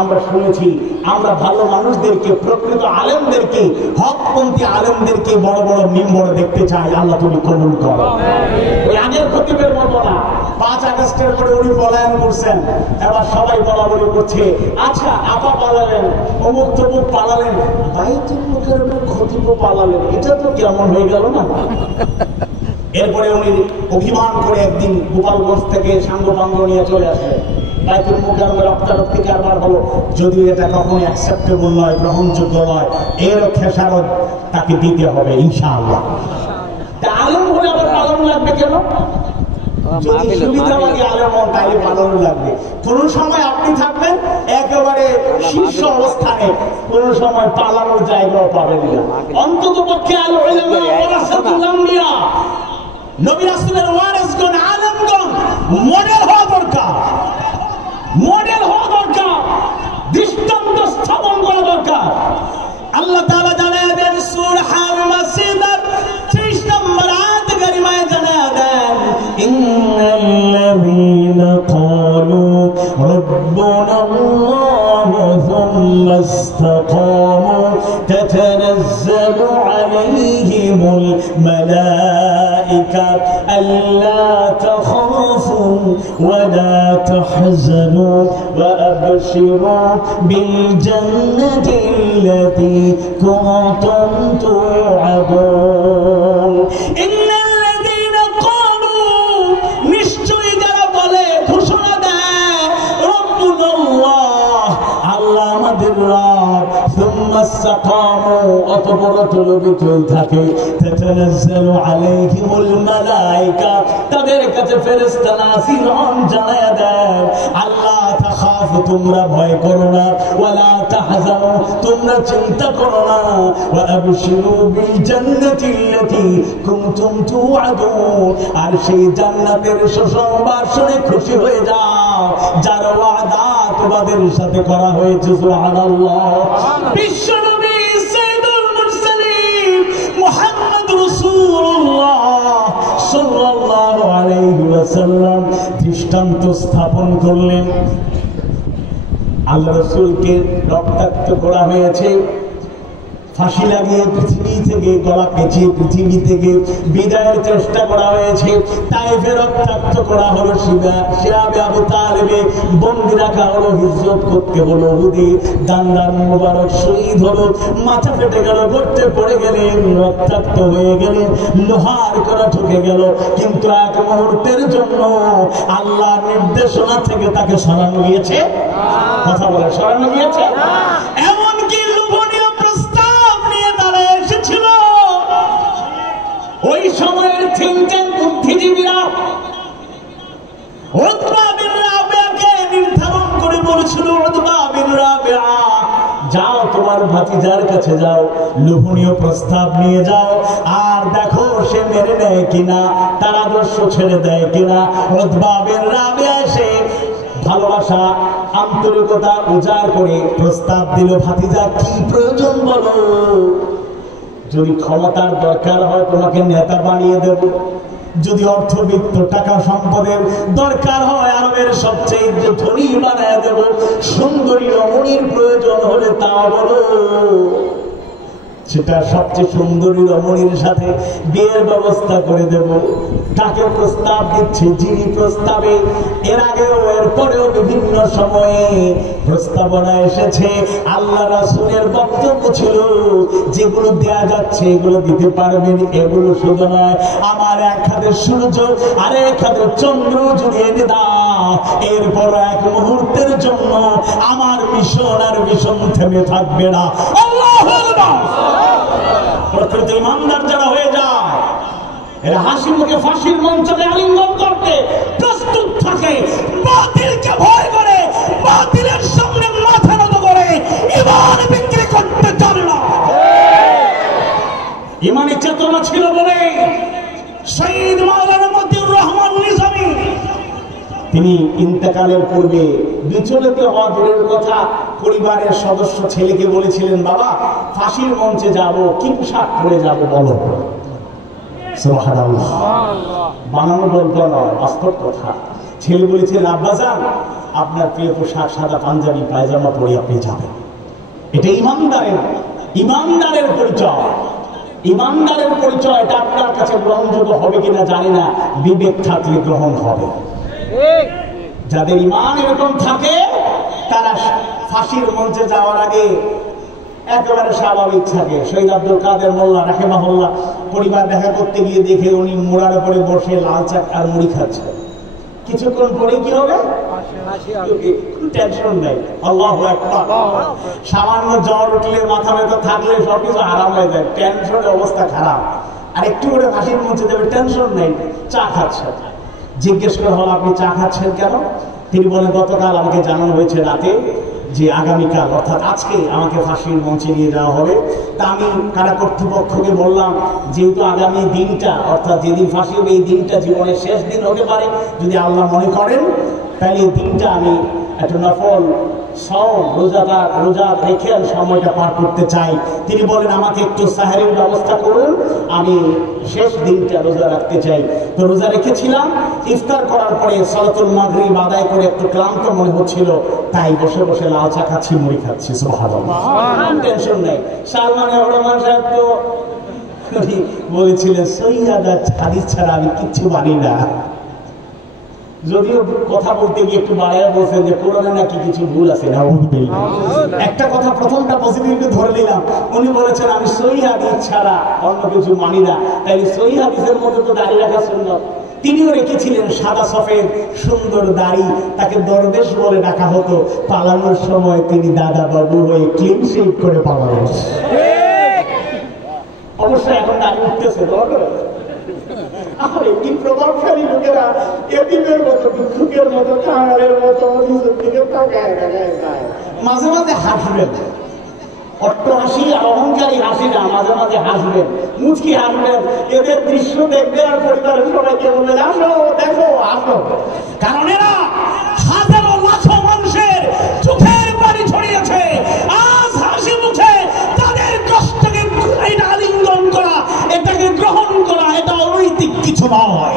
আমরা শুনেছি। আমরা ভালো মানুষদেরকে, প্রকৃত আলেমদেরকে, হকপন্থী আলেমদেরকে বড় বড় মিম্বরে দেখতে চাই। আল্লাহ তুমি কবুল করো। ওই আগের খতিবের মতো না। 5 আগস্টের পরে উনি পলায়ন করছেন, এবার সবাই বলাবলি করছে, আচ্ছা আপা পালালেন, অমুক তমুক পালালেন, বাইতুল মুকাররমের খতিবও পালালেন, এটা তো কেমন হয়ে গেল না? এরপরে উনি অভিমান করে একদিন গোপালগঞ্জ থেকে সাঙ্গপাঙ্গ নিয়ে চলে আসলেন। বাইতুল মুকাররমের রক্তারক্তি কারবার হলো, যদিও এটা কখনোই অ্যাকসেপ্টেবল নয়, গ্রহণযোগ্য নয়, এর খেসারত তাকে দিতে হবে ইনশাআল্লাহ। তা আলম হলে আবার পালন লাগবে কেন? যদি সুবিধাবাদী আলম হন তাহলে পালন লাগবে। কোন সময় আপনি থাকবেন একেবারে শীর্ষ অবস্থানে, কোন সময় পালানোর জায়গাও পাবেন না। অন্তত পক্ষে আলো উলামা ওয়ারাসাতুল আম্বিয়া, নবী রাসূলের ওয়ারিসগণ, আলেমগণ মডেল হওয়া দরকার, মডেল হওয়া দরকার, দৃষ্টান্ত স্থাপন করা দরকার। আল্লাহ তাআলা জানায় দেন সূরা আল-মাসিদার 30 নম্বর আয়াত কারিমায় জানায় দেন, ইন্নাল্লাযীনা ক্বালু রাব্বুনা আল্লাহু সুম্মা ইসতাকামু তাতানাজ্জালু আলাইহিমুল মালায়েকা আল্লা তাখাফু ওয়া লা তাহজানু ওয়া আবশিরু বিল জান্নাতিল্লাতী কুনতুম তুআদুন। ইন্নাল্লাযীনা ক্বালু, নিশ্চয়ই যারা বলে, ঘোষণা দেয়, রাব্বুনাল্লাহ, আল্লাহ আমাদের রব, সুম্মা ইসতাকামু অতঃপর চলতে থাকে তাতানাজ্জালু আলাইহিমুল মালায়েকা তাদের কাছে ফেরেশতা নাযিল হন জানায়া দেন আল্লাহ তাখাফু তোমরা ভয় করো না ওয়ালা তাহজানু তোমরা চিন্তা করো না ওয়া আবশিরু বিল জান্নাতি আল্লাতী কুনতুম তুআদুন আর সেই জান্নাতের সুসংবাদ শুনে খুশি হয়ে যাও যার ওয়াদা তোমাদের সাথে করা হয়েছে সুবহানাল্লাহ বিশ্বনবী সাইয়্যিদুল মুরসালিন মুহাম্মদ রাসূলুল্লাহ সাল্লাল্লাহু আলাইহি ওয়াসাল্লাম দৃষ্টান্ত স্থাপন করলেন আল্লাহ রাসূলকে রক্তাক্ত করা হয়েছে ফাঁসি লাগিয়ে পৃথিবী থেকে গলা পেঁচিয়ে পৃথিবী থেকে বিদায়ের চেষ্টা করা হয়েছে তাইফে রক্তাক্ত করা হলো শিয়াবে আবু তালেবে বন্দি রাখা হলো হিজরত করতে হলো উহুদে দান্দার মোবারক শহীদ হলো মাথা ফেটে গেল গর্তে পড়ে গেলেন রক্তাক্ত হয়ে গেলেন লোহার করা ঢুকে গেল কিন্তু এক মুহূর্তের জন্য আল্লাহর নির্দেশনা থেকে তাকে সরানো গিয়েছে কথা বলে সরানো গিয়েছে এমনকি লোভনীয় প্রস্তাব নিয়ে তারা এসেছিল ওই সময়ের থিঙ্ক ট্যাঙ্ক বুদ্ধিজীবীরা উতবা বিন রাবিয়াকে নির্ধারণ করে বলেছিল উতবা বিন রাবিয়া যাও তোমার ভাতিজার কাছে যাও লোভনীয় প্রস্তাব নিয়ে যাও আর দেখো সে মেরে নেয় কিনা তার আদর্শ ছেড়ে দেয় কিনা উতবা বিন রাবিয়া এসে ভালোবাসা আন্তরিকতা উজাড় করে প্রস্তাব দিল ভাতিজা কি প্রয়োজন বলো যদি ক্ষমতার দরকার হয় তোমাকে নেতা বানিয়ে দেব যদি অর্থবিত্ত টাকা সম্পদের দরকার হয় আরবের সবচেয়ে ধনী বানিয়ে দেব সুন্দরী রমণীর প্রয়োজন হলে তা বলো সেটা সবচেয়ে সুন্দরী রমণীর সাথে বিয়ের ব্যবস্থা করে দেব তাকে প্রস্তাব দিচ্ছে যিনি প্রস্তাবে এর আগেও এর পরেও বিভিন্ন সময়ে প্রস্তাবনা এসেছে আল্লাহ রাসূলের বক্তব্য ছিল যেগুলো দেয়া যাচ্ছে এগুলো দিতে পারবেন এগুলো শুধু নয় আমার এক হাতে সূর্য আর এক হাতে চন্দ্র জুড়িয়ে দাও এরপর এক মুহূর্তের জন্য আমার মিশন আর মিশন থেমে থাকবে না আল্লাহু আকবার প্রকৃত ইমানদার যারা হয়ে যায় এরা হাসি মুখে ফাঁসির মঞ্চে আলিঙ্গন করতে প্রস্তুত থাকে বাতিলকে ভয় করে বাতিলের সামনে মাথা নত করে ঈমান বিক্রি করতে জানে না ঈমানি চেতনা ছিল বলে শহীদ মাওলানা মতিউর রহমান নিজামী তিনি ইন্তেকালের পূর্বে বিচলিত হওয়া দূরের কথা পরিবারের সদস্য ছেলেকে বলেছিলেন বাবা ফাঁসির মঞ্চে যাব কি পোশাক পরে যাব বলো সুবহানাল্লাহ বানানো গল্প নয় বাস্তব কথা ছেলে বলেছিলেন আব্বাজান আপনার প্রিয় পোশাক সাদা পাঞ্জাবি পায়জামা পরে আপনি যাবেন এটা ইমানদারের পরিচয় ইমানদারের পরিচয় এটা আপনার কাছে গ্রহণযোগ্য হবে কিনা জানি না বিবেক থাকলে গ্রহণ হবে যাদের ঈমান এরকম থাকে তারা ফাঁসির মঞ্চে যাওয়ার আগে একেবারে স্বাভাবিক থাকে শহীদ আব্দুল কাদের মোল্লা রাহিমাহুল্লাহ পরিবার দেখা করতে গিয়ে দেখে উনি মোড়ার উপরে বসে লাল চা আর মুড়ি খাচ্ছে কিছুক্ষণ পরে কি হবে টেনশন নেই আল্লাহু আকবার সামান্য জ্বর উঠলে মাথা ব্যথা থাকলে সবকিছু আরাম হয়ে যায় টেনশনের অবস্থা খারাপ আর একটু করে ফাঁসির মঞ্চে যাবে টেনশন নেই চা খাচ্ছে জিজ্ঞেস করা হলো আপনি চা খাচ্ছেন কেন তিনি বলেন গতকাল আমাকে জানানো হয়েছে রাতে যে আগামীকাল অর্থাৎ আজকে আমাকে ফাঁসির মঞ্চে নিয়ে যাওয়া হবে তা আমি কারা কর্তৃপক্ষকে বললাম যেহেতু আগামী দিনটা অর্থাৎ যেদিন ফাঁসি হবে এই দিনটা জীবনের শেষ দিন হতে পারে যদি আল্লাহ মনে করেন তাহলে এই দিনটা আমি একটা নফল রোজা রেখে সময়টা পার করতে চাই তিনি বলেন আমাকে একটু সাহারের ব্যবস্থা করুন আমি শেষ দিনটা রোজা রাখতে চাই তো রোজা রেখেছিলাম ইফতার করার পরে সালাতুল মাগরিব আদায় করে একটু ক্লান্ত মনে হচ্ছিল তাই বসে বসে লাল চা খাচ্ছি মুড়ি খাচ্ছি সুবহানাল্লাহ টেনশন নেই সালমান রহমান সাহেব তো বলেছিলেন সৈয়দা হাদিস ছাড়া আমি কিচ্ছু মানি না যদিও কথা বলতে গিয়ে একটু বাড়াইয়া বলছেন যে কোরআনে নাকি কিছু ভুল আছে না একটা কথা প্রথমটা পজিটিভলি ধরে নিলাম উনি বলেছেন আমি সহিহ হাদিস ছাড়া অন্য কিছু মানি না তাই সহিহ হাদিসের মধ্যে তো দাঁড়িয়ে রাখা সুন্নাত তিনিও রেখেছিলেন সাদা সফেদ সুন্দর দাড়ি, তাকে দরবেশ বলে ডাকা হতো। পালানোর সময় তিনি দাদা বাবু হয়ে ক্লিন শেভ করে পালালেন। অবশ্যই এখন দাড়ি উঠতেছে, কি প্রভাবশালী লোকেরা এদিনের মতো, ভিক্ষুকের মতো, কাঙালের মতো নিজের দিকে তাকায় তাকায় যায়। মাঝে মাঝে হাসবেন, অট্ট হাসি আর অহংকারী হাসি না, মাঝে মাঝে হাসবেন, মুচকি হাসবেন। এদের দৃশ্য দেখবে আর পরিবারের সবাইকে বলবেন আসো দেখো আসো, কারণ এরা হাজারো লাখো মানুষের চোখের পানি ছড়িয়েছে। আজ হাসি মুখে তাদের কষ্টকে এটা আলিঙ্গন করা, এটাকে গ্রহণ করা, এটা অনৈতিক কিছু নয়।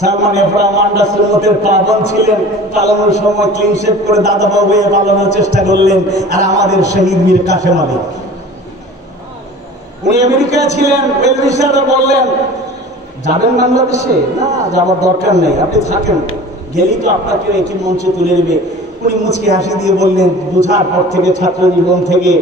সালমান মান্ডা সুন্নতের পাবন ছিলেন, পালানোর সময় ক্লিন শেভ করে দাদা বাবু পালানোর চেষ্টা করলেন। আর আমাদের শহীদ মীর কাসেম আলী, উনি আমেরিকায় ছিলেন, বেলভিসারা বললেন যাবেন বাংলাদেশে? না, যাওয়ার দরকার নেই, আপনি থাকেন, গেলেই তো আপনাকে একই মঞ্চে তুলে নেবে। উনি মুচকি হাসি দিয়ে বললেন, বোঝার পর থেকে ছাত্র জীবন থেকে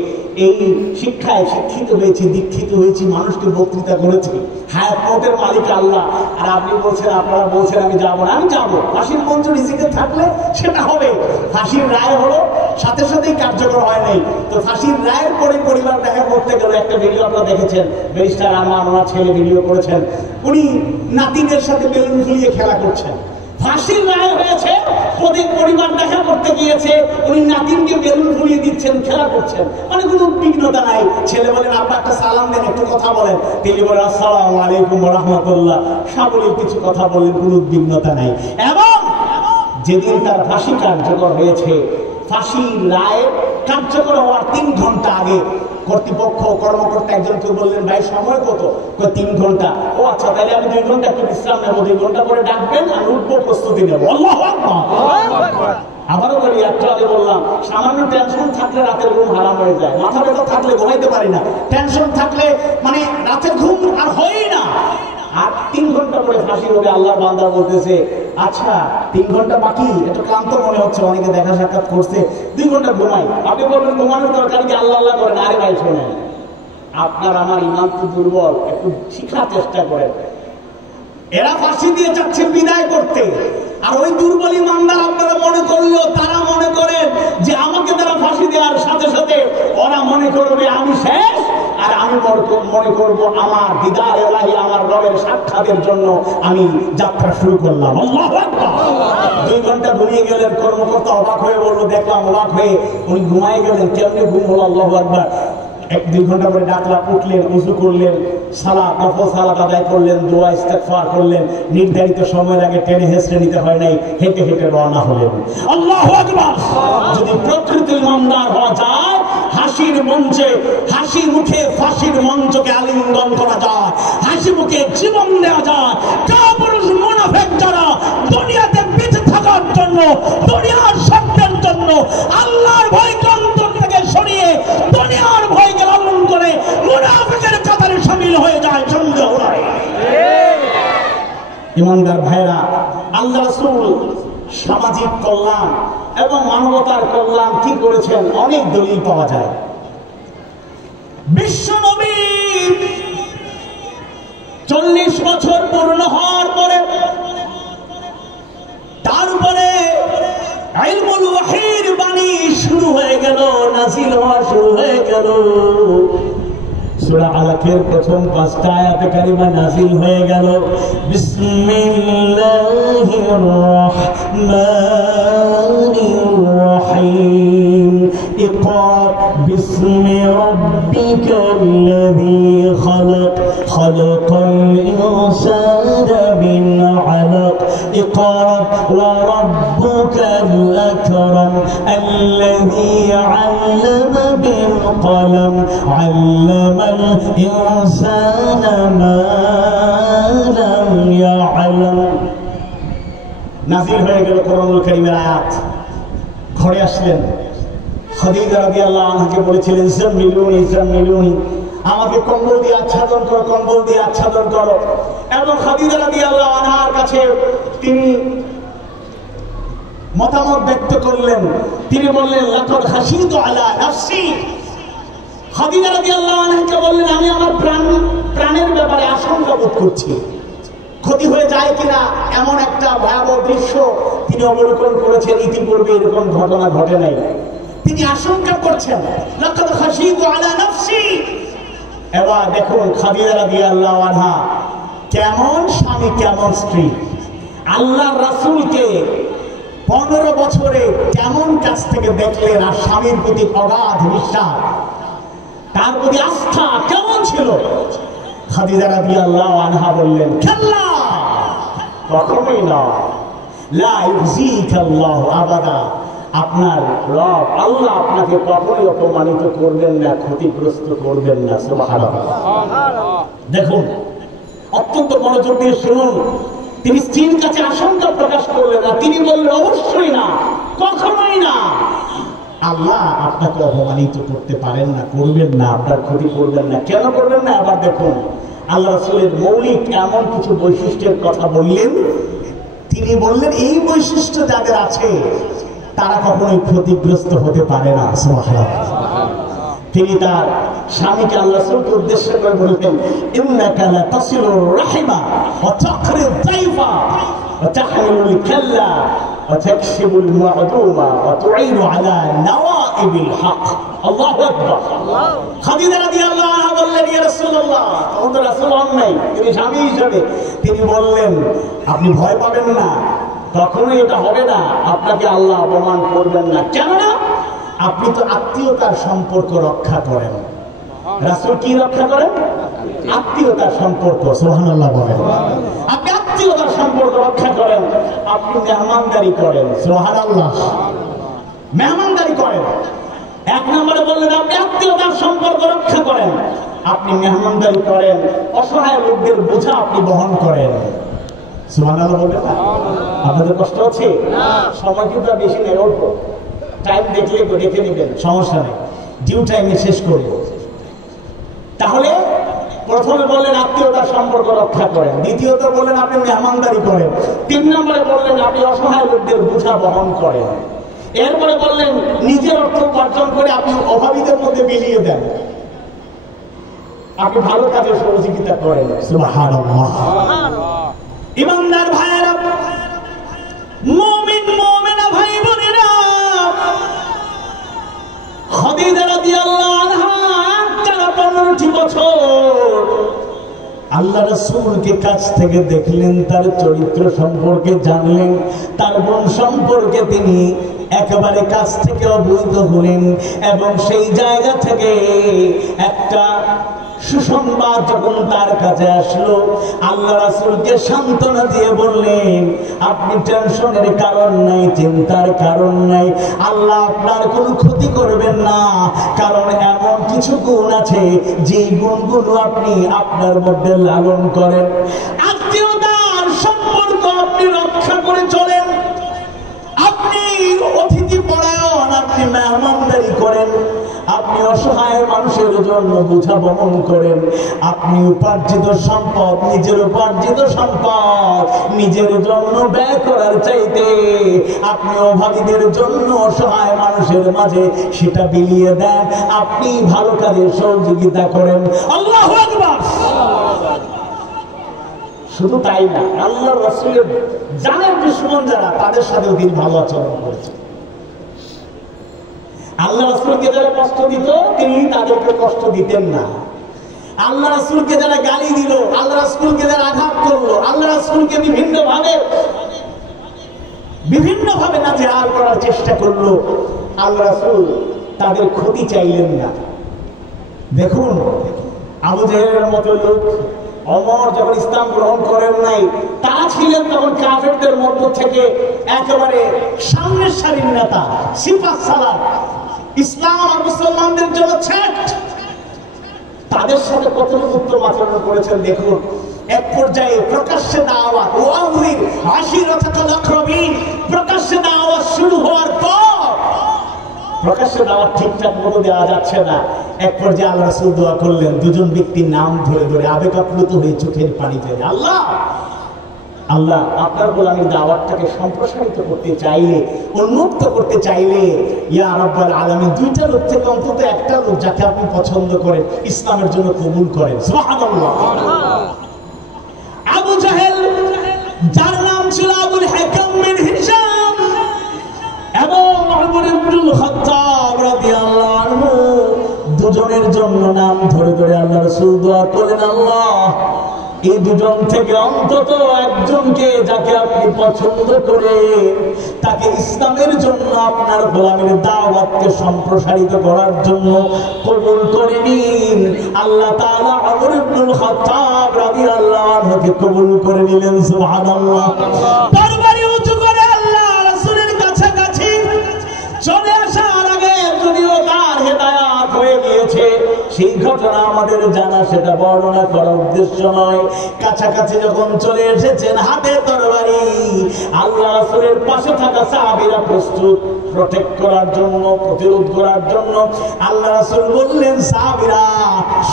এই শিক্ষায় শিক্ষিত হয়েছি, দীক্ষিত হয়েছি, মানুষকে বক্তৃতা করেছি। হায়াত মতের মালিক আল্লাহ, আর আপনি বলছেন, আপনারা বলছেন আমি যাবো না। আমি যাবো, ফাঁসির মঞ্চ রিজিকে থাকলে সেটা হবে। ফাঁসির রায় হলো সাথে সাথেই কার্যকর হয় নাই, তো ফাঁসির রায়ের পরে পরিবার দেখা করতে গেল। একটা ভিডিও আপনারা দেখেছেন, ব্যারিস্টার ওনার ছেলে ভিডিও করেছেন, উনি নাতিদের সাথে বেলুন ফুলিয়ে খেলা করছেন। ফাঁসির রায় হয়েছে, পরিবার দেখা করতে গিয়েছে, উনি নাতিনকে বেলুন ফুলিয়ে দিচ্ছেন, খেলা করছেন, মানে কোনো উদ্বিগ্নতা নাই। ছেলে বলেন আব্বা একটা সালাম দেন, একটু কথা বলেন। তিনি বলেন আসসালামু আলাইকুম ওয়া রাহমাতুল্লাহ, সাবলীল কিছু কথা বলেন, কোনো উদ্বিগ্নতা নাই। এবং যেদিন তার ফাঁসি কার্যকর হয়েছে, ফাঁসির রায় কার্যকর হওয়ার 3 ঘন্টা আগে কর্তৃপক্ষ কর্মকর্তা একজনকে বললেন, ভাই সময় কত? 3 ঘন্টা। ও আচ্ছা, তাহলে আমি 2 ঘন্টা একটু বিশ্রাম নেবো, 2 ঘন্টা পরে ডাকবেন, আমি উঠবো, প্রস্তুতি নেবো। আল্লাহু আকবার। আবারও বলি, একটু আগে বললাম, সামান্য টেনশন থাকলে রাতের ঘুম হারাম হয়ে যায়, মাথা ব্যথা থাকলে ঘুমাইতে পারি না, টেনশন থাকলে মানে রাতের ঘুম আর হয়ই না। আর 3 ঘন্টা পরে ফাঁসি হবে। আল্লাহর বান্দা বলতেছে, আচ্ছা 3 ঘন্টা বাকি, একটু ক্লান্ত মনে হচ্ছে, অনেকে দেখা সাক্ষাৎ করছে, 2 ঘন্টা ঘুমাই। আপনি বলবেন ঘুমানোর দরকার কি, আল্লাহ আল্লাহ করেন। আরে ভাই শোনেন, আপনার আমার ইমান তো দুর্বল, একটু শিখার চেষ্টা করেন। এরা ফাঁসি দিয়ে যাচ্ছে বিদায় করতে, আর ওই দুর্বল ইমানদার আপনারা মনে করলেও তারা মনে করেন যে আমাকে তারা ফাঁসি দেওয়ার সাথে সাথে ওরা মনে করবে আমি শেষ, আর আমি মনে করব আমার দিদার ইলাহি, আমার রবের সাক্ষাতের জন্য আমি যাত্রা শুরু করলাম। আল্লাহু আকবার। 2 ঘন্টা ঘুমিয়ে গেলেন, কর্মকর্তা অবাক হয়ে বললো, দেখলাম অবাক হয়ে উনি ঘুমায় গেলেন। কেমনে ঘুম হলো? আল্লাহু আকবার। 1-2 ঘন্টা পরে ডাকলাম, উঠলেন, উযু করলেন, সালাত নফল সালাত আদায় করলেন, দোয়া ইস্তেগফার করলেন, নির্ধারিত সময়ের আগে টেনে হেসড়ে নিতে হয় নাই, হেঁটে হেঁটে রওনা হলেন। আল্লাহু আকবার। যদি প্রকৃত ইমানদার হওয়া যায়, হাসির মঞ্চে, হাসি মুখে ফাঁসির মঞ্চকে আলিঙ্গন করা যায়, হাসি মুখে জীবন দেওয়া যায়। কাপুরুষ মুনাফিক যারা দুনিয়াতে বেঁচে থাকার জন্য, দুনিয়ার স্বপ্নের জন্য আল্লাহর ভয়কে অন্তর থেকে সরিয়ে দুনিয়ার ভয়কে লালন করে মুনাফিকের কাতারে শামিল হয়ে যায়, সন্দেহ নাই। ইমানদার ভাইরা, আল্লাহ রাসূল সামাজিক কল্যাণ এবং মানবতার কল্যাণ কি করেছেন অনেক দলিল পাওয়া যায়। বিশ্ব নবী 40 বছর পূর্ণ হওয়ার পরে তারপরে ইলমুল ওয়াহির বাণী শুরু হয়ে গেল, নাযিল হওয়া শুরু হয়ে গেল। সূরা আলাকের প্রথম 5টা আয়াতে কারিমা নাযিল হয়ে গেল। বিসমিল্লাহির রাহমানির রহিম। ইকরা বিসমি রাব্বিকাল্লাযী খালাক, খালাকাল ইনসানা মিন আলাক। ইকরা ওয়া রাব্বুকাল আকরাম আল্লাযী আল্লামা বিল কলম, আল্লামা الإنسان ما لم يعلم। নাযিল হয়ে গেল কোরআনুল কারীমের আয়াত। ঘরে আসলেন, খাদিজা রাদিয়াল্লাহু আনহাকে বলেছিলেন, জাম্মিলুনি জাম্মিলুনি, আমাকে কম্বল দিয়ে আচ্ছাদন করো, কম্বল দিয়ে আচ্ছাদন করো। এবং খাদিজা রাদিয়াল্লাহু আনহার কাছে তিনি মতামত ব্যক্ত করলেন। তিনি বললেন, লাকাদ খাশিতু আলা নাফসি। খাদিজা রাদিয়াল্লাহু আনহাকে বললেন, আমি আমার প্রাণের ব্যাপারে আশঙ্কা বোধ করছি। ক্ষতি হয়ে যায় কিনা এমন একটা ভয়াবহ দৃশ্য তিনি অবলোকন করেছেন। ইতিপূর্বে এরকম ঘটনা ঘটে নাই। তিনি আশঙ্কা করছেন, লাকাদ খাশিতু আলা নাফসি। এবার দেখুন খাদিজা রাদিয়াল্লাহু আনহা কেমন স্বামী কেমন স্ত্রী। আল্লাহর রাসূলকে 15 বছরে কেমন কাছ থেকে দেখলেন, আর স্বামীর প্রতি অগাধ বিশ্বাস, তার প্রতি আস্থা কেমন ছিল। খাদিজা রাদিয়াল্লাহু আনহা বললেন, কাল্লা, কখনোই না, লা ইউযিকাল্লাহু আবাদা, আপনার রব আল্লাহ আপনাকে কখনোই অপমানিত করবেন না, ক্ষতিগ্রস্ত করবেন না। সুবহানাল্লাহ। দেখুন অত্যন্ত মনোযোগ দিয়ে শুনুন। তিনি স্ত্রীর কাছে আশঙ্কা প্রকাশ করলেন না, তিনি বললেন অবশ্যই না, কখনোই না, আল্লাহ আপনাকে অপমানিত করতে পারেন না, করবেন না, আপনার ক্ষতি করবেন না। কেন করবেন না? আবার দেখুন আল্লাহ রাসূলের মৌলিক এমন কিছু বৈশিষ্ট্যের কথা বললেন। তিনি বললেন এই বৈশিষ্ট্য যাদের আছে তারা কখনোই ক্ষতিগ্রস্ত হতে পারে না। সুবহানাল্লাহ। তিনি তার স্বামীকে আল্লাহ রাসূলকে উদ্দেশ্য করে বলতেন, ইন্নাকা লা তাসিলুর রাহিমা ওয়া তাকরিদ যায়ফা ওয়া তাহমিলুল কাল্লা ওয়া তাকশিবুল মু'দুমা ওয়া তু'ইনু আলা নাওয়াইবিল হক। আল্লাহু আকবার। খাদিজা রাদিয়াল্লাহু আনহা বললেন, ইয়া রাসূলুল্লাহ, আমাদের রাসূল হন নাই, তিনি স্বামী হিসেবে তিনি বললেন, আপনি ভয় পাবেন না, কখনোই এটা হবে না, আপনাকে আল্লাহ অপমান করবেন না। কেননা আপনি তো আত্মীয়তার সম্পর্ক রক্ষা করেন। রাসূল কি রক্ষা করেন? আত্মীয়তার সম্পর্ক। সুবহানাল্লাহ বলেন। আপনি আত্মীয়তার সম্পর্ক রক্ষা করেন, আপনি মেহমানদারি করেন। সুবহানাল্লাহ। মেহমানদারি করেন। এক নম্বরে বললেন আপনি আত্মীয়তার সম্পর্ক রক্ষা করেন, আপনি মেহমানদারি করেন, অসহায় লোকদের বোঝা আপনি বহন করেন। সুবহানাল্লাহ বলেন না? আপনাদের কষ্ট হচ্ছে? সময় কিন্তু বেশি নেই, অল্প টাইম দেখলে দেখে নেবেন, সমস্যা নেই, ডিউ টাইমে শেষ করব। তাহলে প্রথমে বললেন আত্মীয়তার সম্পর্ক রক্ষা করেন, দ্বিতীয়ত বললেন আপনি মেহমানদারি করেন, 3 নম্বরে বললেন আপনি অসহায় লোকদের বোঝা বহন করেন, এরপরে বললেন নিজের অর্থ উপার্জন করে আপনি অভাবীদের মধ্যে বিলিয়ে দেন, আপনি ভালো কাজে সহযোগিতা করেন। সুবহানাল্লাহ। ইমানদার ভাইয়েরা, মুমিন মুমিনা ভাই বোনেরা, খাদিজা রাদিয়াল্লাহু আনহা 15টি বছর আল্লাহ রাসূলকে কাছ থেকে দেখলেন, তার চরিত্র সম্পর্কে জানলেন, তার গুণ সম্পর্কে তিনি একেবারে কাছ থেকে অবহিত হলেন, এবং সেই জায়গা থেকে একটা সুসংবাদ যখন তার কাছে আসলো, আল্লাহ রাসূলকে সান্ত্বনা দিয়ে বললেন, আপনি টেনশনের কারণ নাই, চিন্তার কারণ নাই, আল্লাহ আপনার কোনো ক্ষতি করবেন না, কারণ এমন কিছু গুণ আছে যে গুণগুলো আপনি আপনার মধ্যে লালন করেন। আত্মীয়তার সম্পর্ক আপনি রক্ষা করে চলেন, আপনি অতিথি পরায়ণ, আপনি মেহমানদারি করেন, আপনি অসহায় মানুষের জন্য বোঝা বহন করেন, আপনি উপার্জিত সম্পদ, নিজের উপার্জিত সম্পদ নিজের জন্য ব্যয় করার চাইতে আপনি অভাবীদের জন্য, অসহায় মানুষের মাঝে সেটা বিলিয়ে দেন, আপনি ভালো কাজে সহযোগিতা করেন। আল্লাহু আকবার। শুধু তাই না, আল্লাহর রাসূলের জানের দুশমন যারা, তাদের সাথেও তিনি ভালো আচরণ করেছেন। আল্লাহ রাসূলকে যারা কষ্ট দিত তিনি তাদেরকে কষ্ট দিতেন না। আল্লাহ রাসূলকে যারা গালি দিল, আল্লাহ রাসূলকে যারা আঘাত করলো, আল্লাহ রাসূলকে বিভিন্নভাবে নাজেহাল করার চেষ্টা করলো, আল্লাহ রাসূল তাদের ক্ষতি চাইলেন না। দেখুন আবু জেহেলের মতো লোক, ওমর যখন ইসলাম গ্রহণ করেন নাই, তারা ছিলেন তখন কাফেরদের মধ্য থেকে একেবারে সামনের সারির নেতা, সিফাত সালাত, ইসলাম আর মুসলমানদের জন্য ছেট। তাদের সাথে কতটুকু উত্তম আচরণ করেছেন দেখুন। এক পর্যায়ে প্রকাশ্যে দাওয়াত, ওয়াউরির আশিরাতাল আকরাবিন, প্রকাশ্যে দাওয়াত শুরু হওয়ার পর প্রকাশ্যে দাওয়াত ঠিকঠাক মতো দেওয়া যাচ্ছে না, এক পর্যায়ে আল্লাহ রাসূল দোয়া করলেন, দুজন ব্যক্তির নাম ধরে ধরে আবেগ আপ্লুত হয়ে চোখের পানি ফেলে, আল্লাহ আল্লাহ আপনার গোলামীর দাওয়াতটাকে সম্প্রসারিত করতে চাইলে, উন্মুক্ত করতে চাইলে, ইয়া রাব্বাল আলামিন, 2টা লোক থেকে অন্তত একটা লোক যাকে আপনি পছন্দ করেন, ইসলামের জন্য কবুল করেন। সুবহানাল্লাহ। আবু জাহেল ওমর ইবনুল খাত্তাব রাদিয়াল্লাহু আনহু দুজনের জন্য নাম ধরে ধরে আল্লাহ রাসূল দোয়া করলেন, আল্লাহ এই দুজন থেকে অন্তত একজনকে যাকে আপনি পছন্দ করে তাকে ইসলামের জন্য আপনার গোলামীর দাওয়াতকে সম্প্রসারিত করার জন্য কবুল করে নিন। আল্লাহ তাআলা ওমর ইবনুল খাত্তাব রাদিয়াল্লাহু আনহুকে কবুল করে নিলেন। সুবহানাল্লাহ। তরবারি উঁচু করে আল্লাহ রাসূলের কাছাকাছি চলে আসার আগে যদিও তার হেদায়াত হয়ে গিয়েছে, সেই ঘটনা আমাদের জানা, সেটা বর্ণনা করার উদ্দেশ্য নয়। কাছাকাছি যখন চলে এসেছেন, হাতে তরবারি, আল্লাহ রাসূলের পাশে থাকা সাহাবীরা প্রস্তুত প্রটেক্ট করার জন্য, প্রতিরোধ করার জন্য। আল্লাহ রাসূল বললেন, সাহাবীরা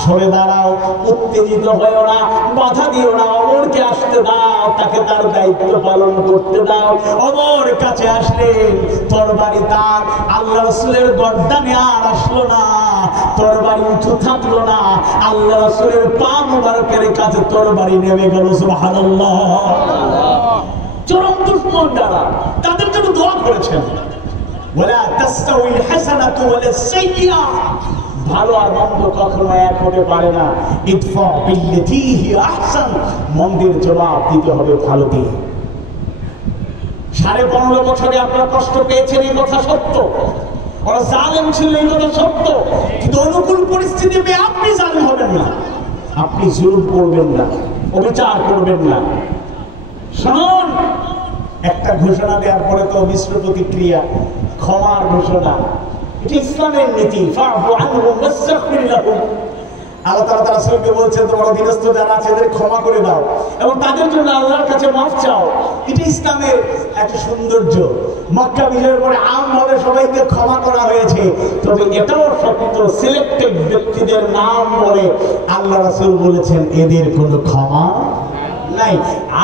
সরে দাঁড়াও, উত্তেজিত হয়ো না, বাধা দিও না, ওমরকে আসতে দাও, তাকে তার দায়িত্ব পালন করতে দাও। ওমর কাছে আসলেন, তরবারি তার আল্লাহ রাসূলের গর্দানে আর আসলো না, তরবারি উঁচু থাকলো না, আল্লাহ রাসূলের পা মুবারকের কাছে তরবারি নেমে গেল। সুবহানাল্লাহ। চরম দুশমন যারা, তাদের জন্য দোয়া করেছেন, ওয়ালা তাসতাউল হাসানাতু ওয়ালা সাইয়্যিআ, ভালো আর মন্দ কখনো এক হতে পারে না। ইদফা বিল্লাতী হিয়া আহসান, মন্দের জবাব দিতে হবে ভালো দিয়ে। 15.5 বছরে আপনারা কষ্ট পেয়েছেন, এই কথা সত্য, ওরা জালেম ছিল, এই কথা সত্য, কিন্তু অনুকূল পরিস্থিতি পেয়ে আপনি জালেম হবেন না, আপনি জুলুম করবেন না, অবিচার করবেন না। শুনুন, একটা ঘোষণা দেওয়ার পরে তো মিশ্র প্রতিক্রিয়া, ক্ষমার ঘোষণা, এটা ইসলামের নীতি। ফা'ফু আনহুম ওয়াস্তাগফির লাহুম। আল্লাহ তাআলা তার রাসূলকে বলছেন, তোমরা অধীনস্থ যারা আছে এদের ক্ষমা করে দাও এবং তাদের জন্য আল্লাহর কাছে মাফ চাও। এটা ইসলামের একটা সৌন্দর্য। মক্কা বিজয়ের পরে আমভাবে সবাইকে ক্ষমা করা হয়েছে, তবে এটাও সত্য, সিলেক্টেড ব্যক্তিদের নাম বলে আল্লাহ রাসূল বলেছেন এদের কোনো ক্ষমা নাই।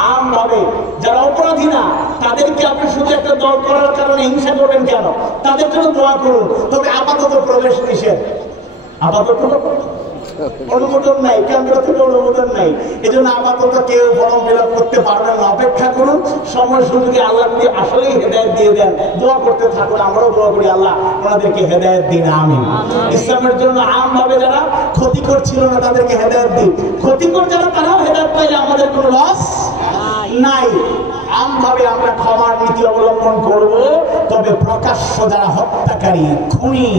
আমভাবে যারা অপরাধী না, তাদেরকে আপনি শুধু একটা দল করার কারণে হিংসা করবেন কেন? তাদের জন্য দোয়া করুন, তবে আপাতত প্রবেশ নিষেধ, আপাতত অনুমোদন নাই, কেন্দ্র থেকে অনুমোদন নাই, এই জন্য আপাতত কেউ ফর্ম ফিল আপ করতে পারবেন না। অপেক্ষা করুন, সময় সুযোগে আল্লাহ যদি আসলেই হেদায়েত দিয়ে দেন, দোয়া করতে থাকুন। আমরাও দোয়া করি, আল্লাহ ওনাদেরকে হেদায়েত দিন, আমিন। ইসলামের জন্য আমভাবে যারা ক্ষতিকর ছিল না, তাদেরকে হেদায়েত দিন। ক্ষতিকর যারা, তারাও হেদায়েত পাইলে আমাদের কোনো লস নাই। আমভাবে আমরা ক্ষমার নীতি অবলম্বন করব, তবে প্রকাশ্য যারা হত্যাকারী, খুনি,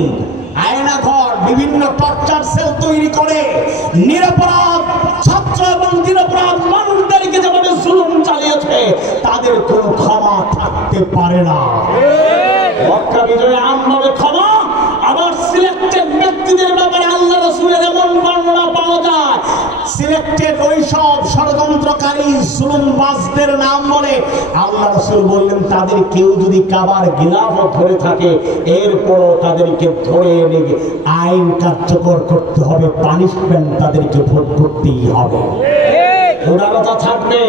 আয়নাঘর, বিভিন্ন টর্চার সেল তৈরি করে নিরপরাধ ছাত্র এবং নিরপরাধ মানুষদেরকে যেভাবে জুলুম চালিয়েছে, তাদের কোনো ক্ষমা থাকতে পারে না। মক্কা বিজয়ে আমভাবে ক্ষমা, আবার সিলেক্টেড ব্যক্তিদের ব্যাপারে আল্লাহ রাসূলের এমন বর্ণনা পাওয়া যায়, সিলেক্টেড ওই সব ষড়যন্ত্রকারী জুলুমবাজদের নাম বলে আল্লাহ রাসূল বললেন, তাদের কেউ যদি কাবার গিলাফত ধরে থাকে, এরপরও তাদেরকে ধরে এনে আইন কার্যকর করতে হবে, পানিশমেন্ট তাদেরকে ভোগ করতেই হবে। উদারতা থাকবে,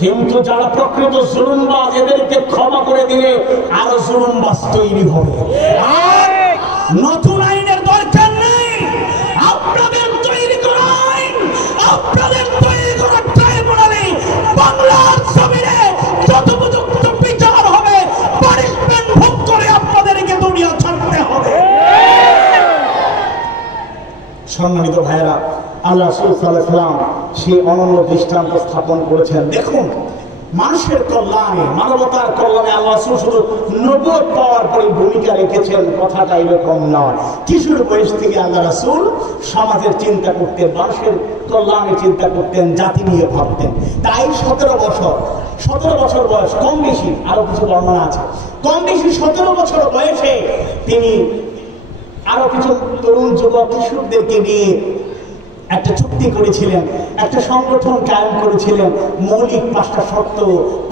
কিন্তু যারা প্রকৃত জুলুমবাজ, এদেরকে ক্ষমা করে দিলে আরো জুলুমবাজ তৈরি হবে। আর নতুন আইনের দরকার নেই, আপনাদের তৈরি করা আইন, আপনাদের তৈরি করা ট্রাইব্যুনালে বাংলার জমিনে যথোপযুক্ত বিচার হবে, পানিশমেন্ট ভোগ করে আপনাদেরকে দুনিয়া ছাড়তে হবে। সম্মানিত ভাইয়েরা, আল্লাহ রাসূল সাল্লাল্লাহু আলাইহি ওয়াসাল্লাম সেই অনন্য দৃষ্টান্ত স্থাপন করেছেন। দেখুন, মানুষের কল্যাণে, মানবতার কল্যাণে আল্লাহ রাসূল শুধু নবুয়ত পাওয়ার পরে ভূমিকা রেখেছেন, কথাটা এরকম নয়। কিশোর বয়স থেকে আল্লাহ রাসূল সমাজের চিন্তা করতেন, মানুষের কল্যাণে চিন্তা করতেন, জাতি নিয়ে ভাবতেন। তাই 17 বছর বয়স, কম বেশি আরো কিছু বর্ণনা আছে, কম বেশি 17 বছর বয়সে তিনি আরো কিছু তরুণ যুবক কিশোরদেরকে নিয়ে একটা চুক্তি করেছিলেন, একটা সংগঠন কায়েম করেছিলেন। মৌলিক 5টা শর্ত,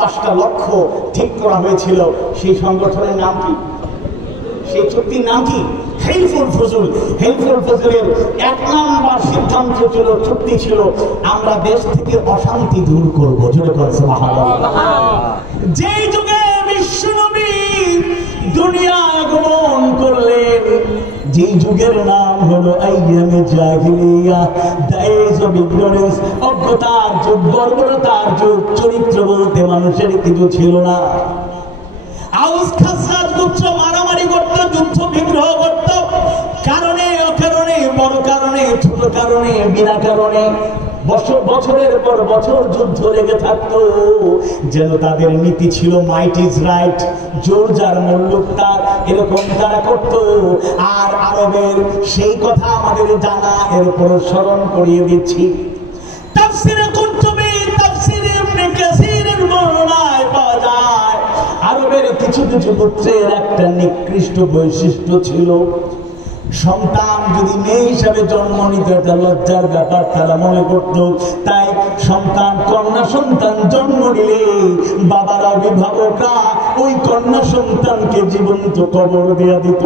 5টা লক্ষ্য ঠিক করা হয়েছিল। সেই সংগঠনের নাম কি? সেই চুক্তির নাম কি? হেলফুল ফজল। হেলফুল ফজলের 1 নম্বর সিদ্ধান্ত ছিল, চুক্তি ছিল, আমরা দেশ থেকে অশান্তি দূর করবো। জোরে বলেন সুবহানাল্লাহ। যেই যুগে বিশ্বনবী দুনিয়ায় আগমন করলেন, যে যুগের নাম হলো আইয়ামে জাহিলিয়া, ডেজ অফ ইগনোরেন্স, অজ্ঞতার যুগ, বর্বরতার যুগ, চরিত্র বলতে মানুষের কিছু ছিল না। আউস খাসরাত গোত্র মারামারি করতেন, কারণে, ছোট কারণে, বিনা কারণে বছরের পর বছর যুদ্ধ লেগে থাকতো। যেন তাদের নীতি ছিল মাইট ইজ রাইট, জোর যার মুল্লুক তার, এরকম তারা করত। আর আরবের সেই কথা আমাদের জানা, এর উপর স্মরণ করিয়ে দিচ্ছি। তাফসীরে কুরতুবী, তাফসীরে ইবনে কাসীরের বর্ণনায় পাওয়া যায় আরবের কিছু কিছু গোত্রের একটা নিকৃষ্ট বৈশিষ্ট্য ছিল। সন্তান যদি মেয়ে হিসাবে জন্ম নিত এটা লজ্জার ব্যাপার তারা মনে করত। তাই সন্তান, কন্যা সন্তান জন্ম নিলে বাবার অভিভাবকরা ওই কন্যা সন্তানকে জীবন্ত কবর দেয়া দিত।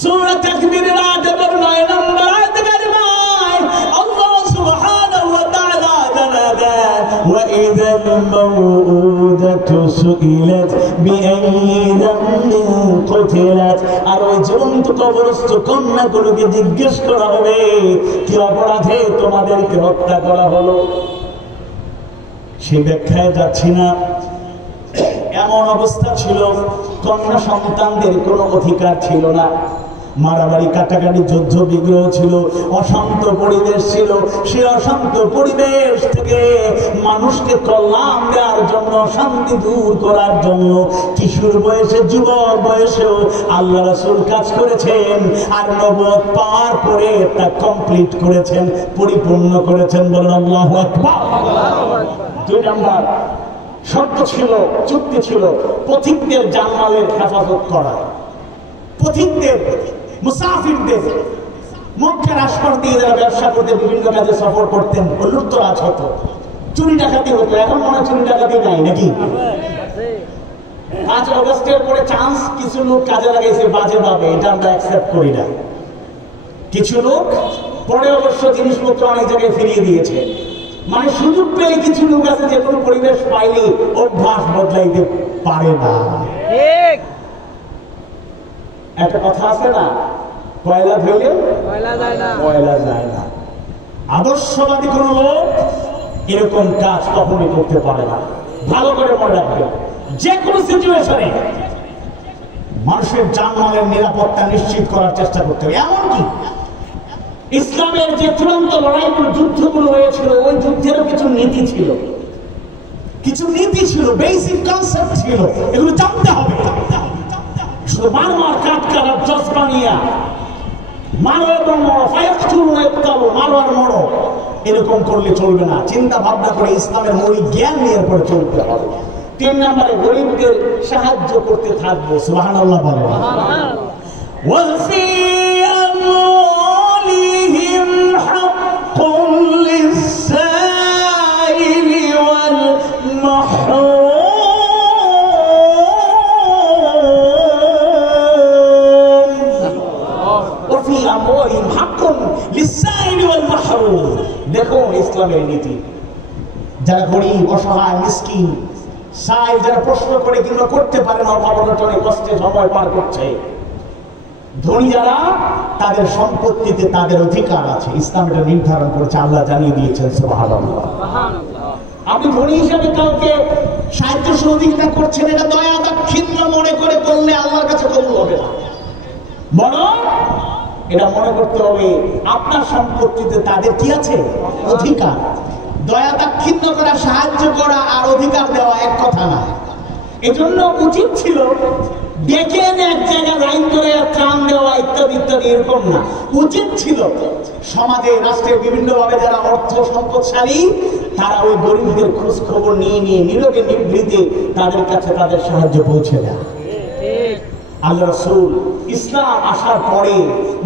সূরা তাকবীরের ৮ এবং ৯ নম্বর আয়াতে কারিমায় আল্লাহ সুবহানাহু ওয়া তাআলা জানালেন, ওয়া ইযাল মাউউদাতু সুইলাত বিআইয়ি যামবিন কুতিলাত। আর ওই জীবন্ত কবরস্থ কন্যাগুলোকে জিজ্ঞেস করা হবে, কি অপরাধে তোমাদেরকে হত্যা করা হলো। সে ব্যাখ্যায় যাচ্ছি না। এমন অবস্থা ছিল, কন্যা সন্তানদের কোনো অধিকার ছিল না। মারামারি, কাটাকাটি, যুদ্ধ বিগ্রহ ছিল, অশান্ত পরিবেশ ছিল। সে অশান্ত পরিবেশ থেকে মানুষকে কল্যাণ দেওয়ার জন্য, শান্তি দূর করার জন্য কিশোর বয়সে, যুবক বয়সেও আল্লাহ রাসূল কাজ করেছেন। আর নবুয়ত পাওয়ার পরে তা কমপ্লিট করেছেন, পরিপূর্ণ করেছেন। বলেন আল্লাহু আকবার। ২ নাম্বার শর্ত ছিল, চুক্তি ছিল, পথিকদের জানমালের হেফাজত করা। পথিকদের, মুসাফিরদের, মক্কার আশপাশ দিয়ে যারা ব্যবসা করতে, বিভিন্ন কাজে সফর করতেন, লুটতরাজ হতো, চুরি ডাকাতি হতো। এখন মনে হয় চুরি ডাকাতি নাই নাকি? ৫ আগস্টের পরে চান্স কিছু লোক কাজে লাগাইছে বাজে ভাবে, এটা আমরা অ্যাকসেপ্ট করি না। কিছু লোক পরে অবশ্য জিনিসপত্র অনেক জায়গায় ফিরিয়ে দিয়েছে। মানে সুযোগ পেলে কিছু লোক আছে যে কোনো পরিবেশ পাইলে অভ্যাস বদলাইতে পারে না। একটা কথা আছে না, কয়লা ধরলে কয়লা যায় না। আদর্শবাদী কোন লোক এরকম কাজ কখনই করতে পারে না। ভালো করে মনে রাখবেন, যে কোনো সিচুয়েশনে মানুষের জানমালের নিরাপত্তা নিশ্চিত করার চেষ্টা করতে হবে। এমনকি ইসলামের যে চূড়ান্ত লড়াইগুলো, যুদ্ধগুলো হয়েছিল, ওই যুদ্ধেরও কিছু নীতি ছিল, কিছু নীতি ছিল, বেসিক কনসেপ্ট ছিল। এগুলো জানতে হবে। শুধু মারমার কাটকার জজবা নিয়া মারো এবং মরো, মারো আর মরো, এরকম করলে চলবে না। চিন্তা ভাবনা করে ইসলামের মৌলিক জ্ঞান নিয়ে পরে চলতে হবে। ৩ নম্বরে গরিবদের সাহায্য করতে থাকবো। সুবহানাল্লাহ বলেন। দেখুন ইসলামের নীতি। যারা গরিব, অসহায়, মিসকিন, সাইল, যারা প্রশ্ন করে কিংবা করতে পারে না, অভাবনটনে কষ্টে সময় পার করছে, ধনী যারা, তাদের সম্পত্তিতে তাদের অধিকার আছে। ইসলাম এটা নির্ধারণ করেছে, আল্লাহ জানিয়ে দিয়েছেন। সুবহানাল্লাহ। আপনি ধনী হিসাবে কাউকে সাহায্য সহযোগিতা করছেন, এটা দয়া দাক্ষিণ্য মনে করে করলে আল্লাহর কাছে কবুল হবে না। বরং এটা মনে করতে হবে আপনার সম্পত্তিতে তাদের কি আছে, অধিকার। দয়া দাক্ষিণ্য করা, সাহায্য করা আর অধিকার দেওয়া এক কথা না। এজন্য উচিত ছিল ডেকে এনে এক জায়গায় লাইন করে ত্রাণ দেওয়া ইত্যাদি ইত্যাদি, এরকম না। উচিত ছিল সমাজে, রাষ্ট্রের বিভিন্ন ভাবে যারা অর্থ সম্পদশালী, তারা ওই গরিবদের খোঁজ খবর নিয়ে নিয়ে নীরবে নিভৃতে তাদের কাছে তাদের সাহায্য পৌঁছে দেয়। আল্লাহ রাসূল ইসলাম আসার পরে,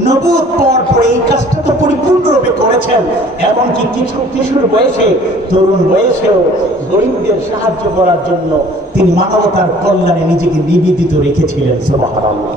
নবুয়ত পাওয়ার পরে এই কাজটা তো পরিপূর্ণরূপে করেছেন। এমনকি কিছু কিশোর বয়সে, তরুণ বয়সেও গরিবদের সাহায্য করার জন্য তিনি মানবতার কল্যাণে নিজেকে নিবেদিত রেখেছিলেন। সুবহানাল্লাহ।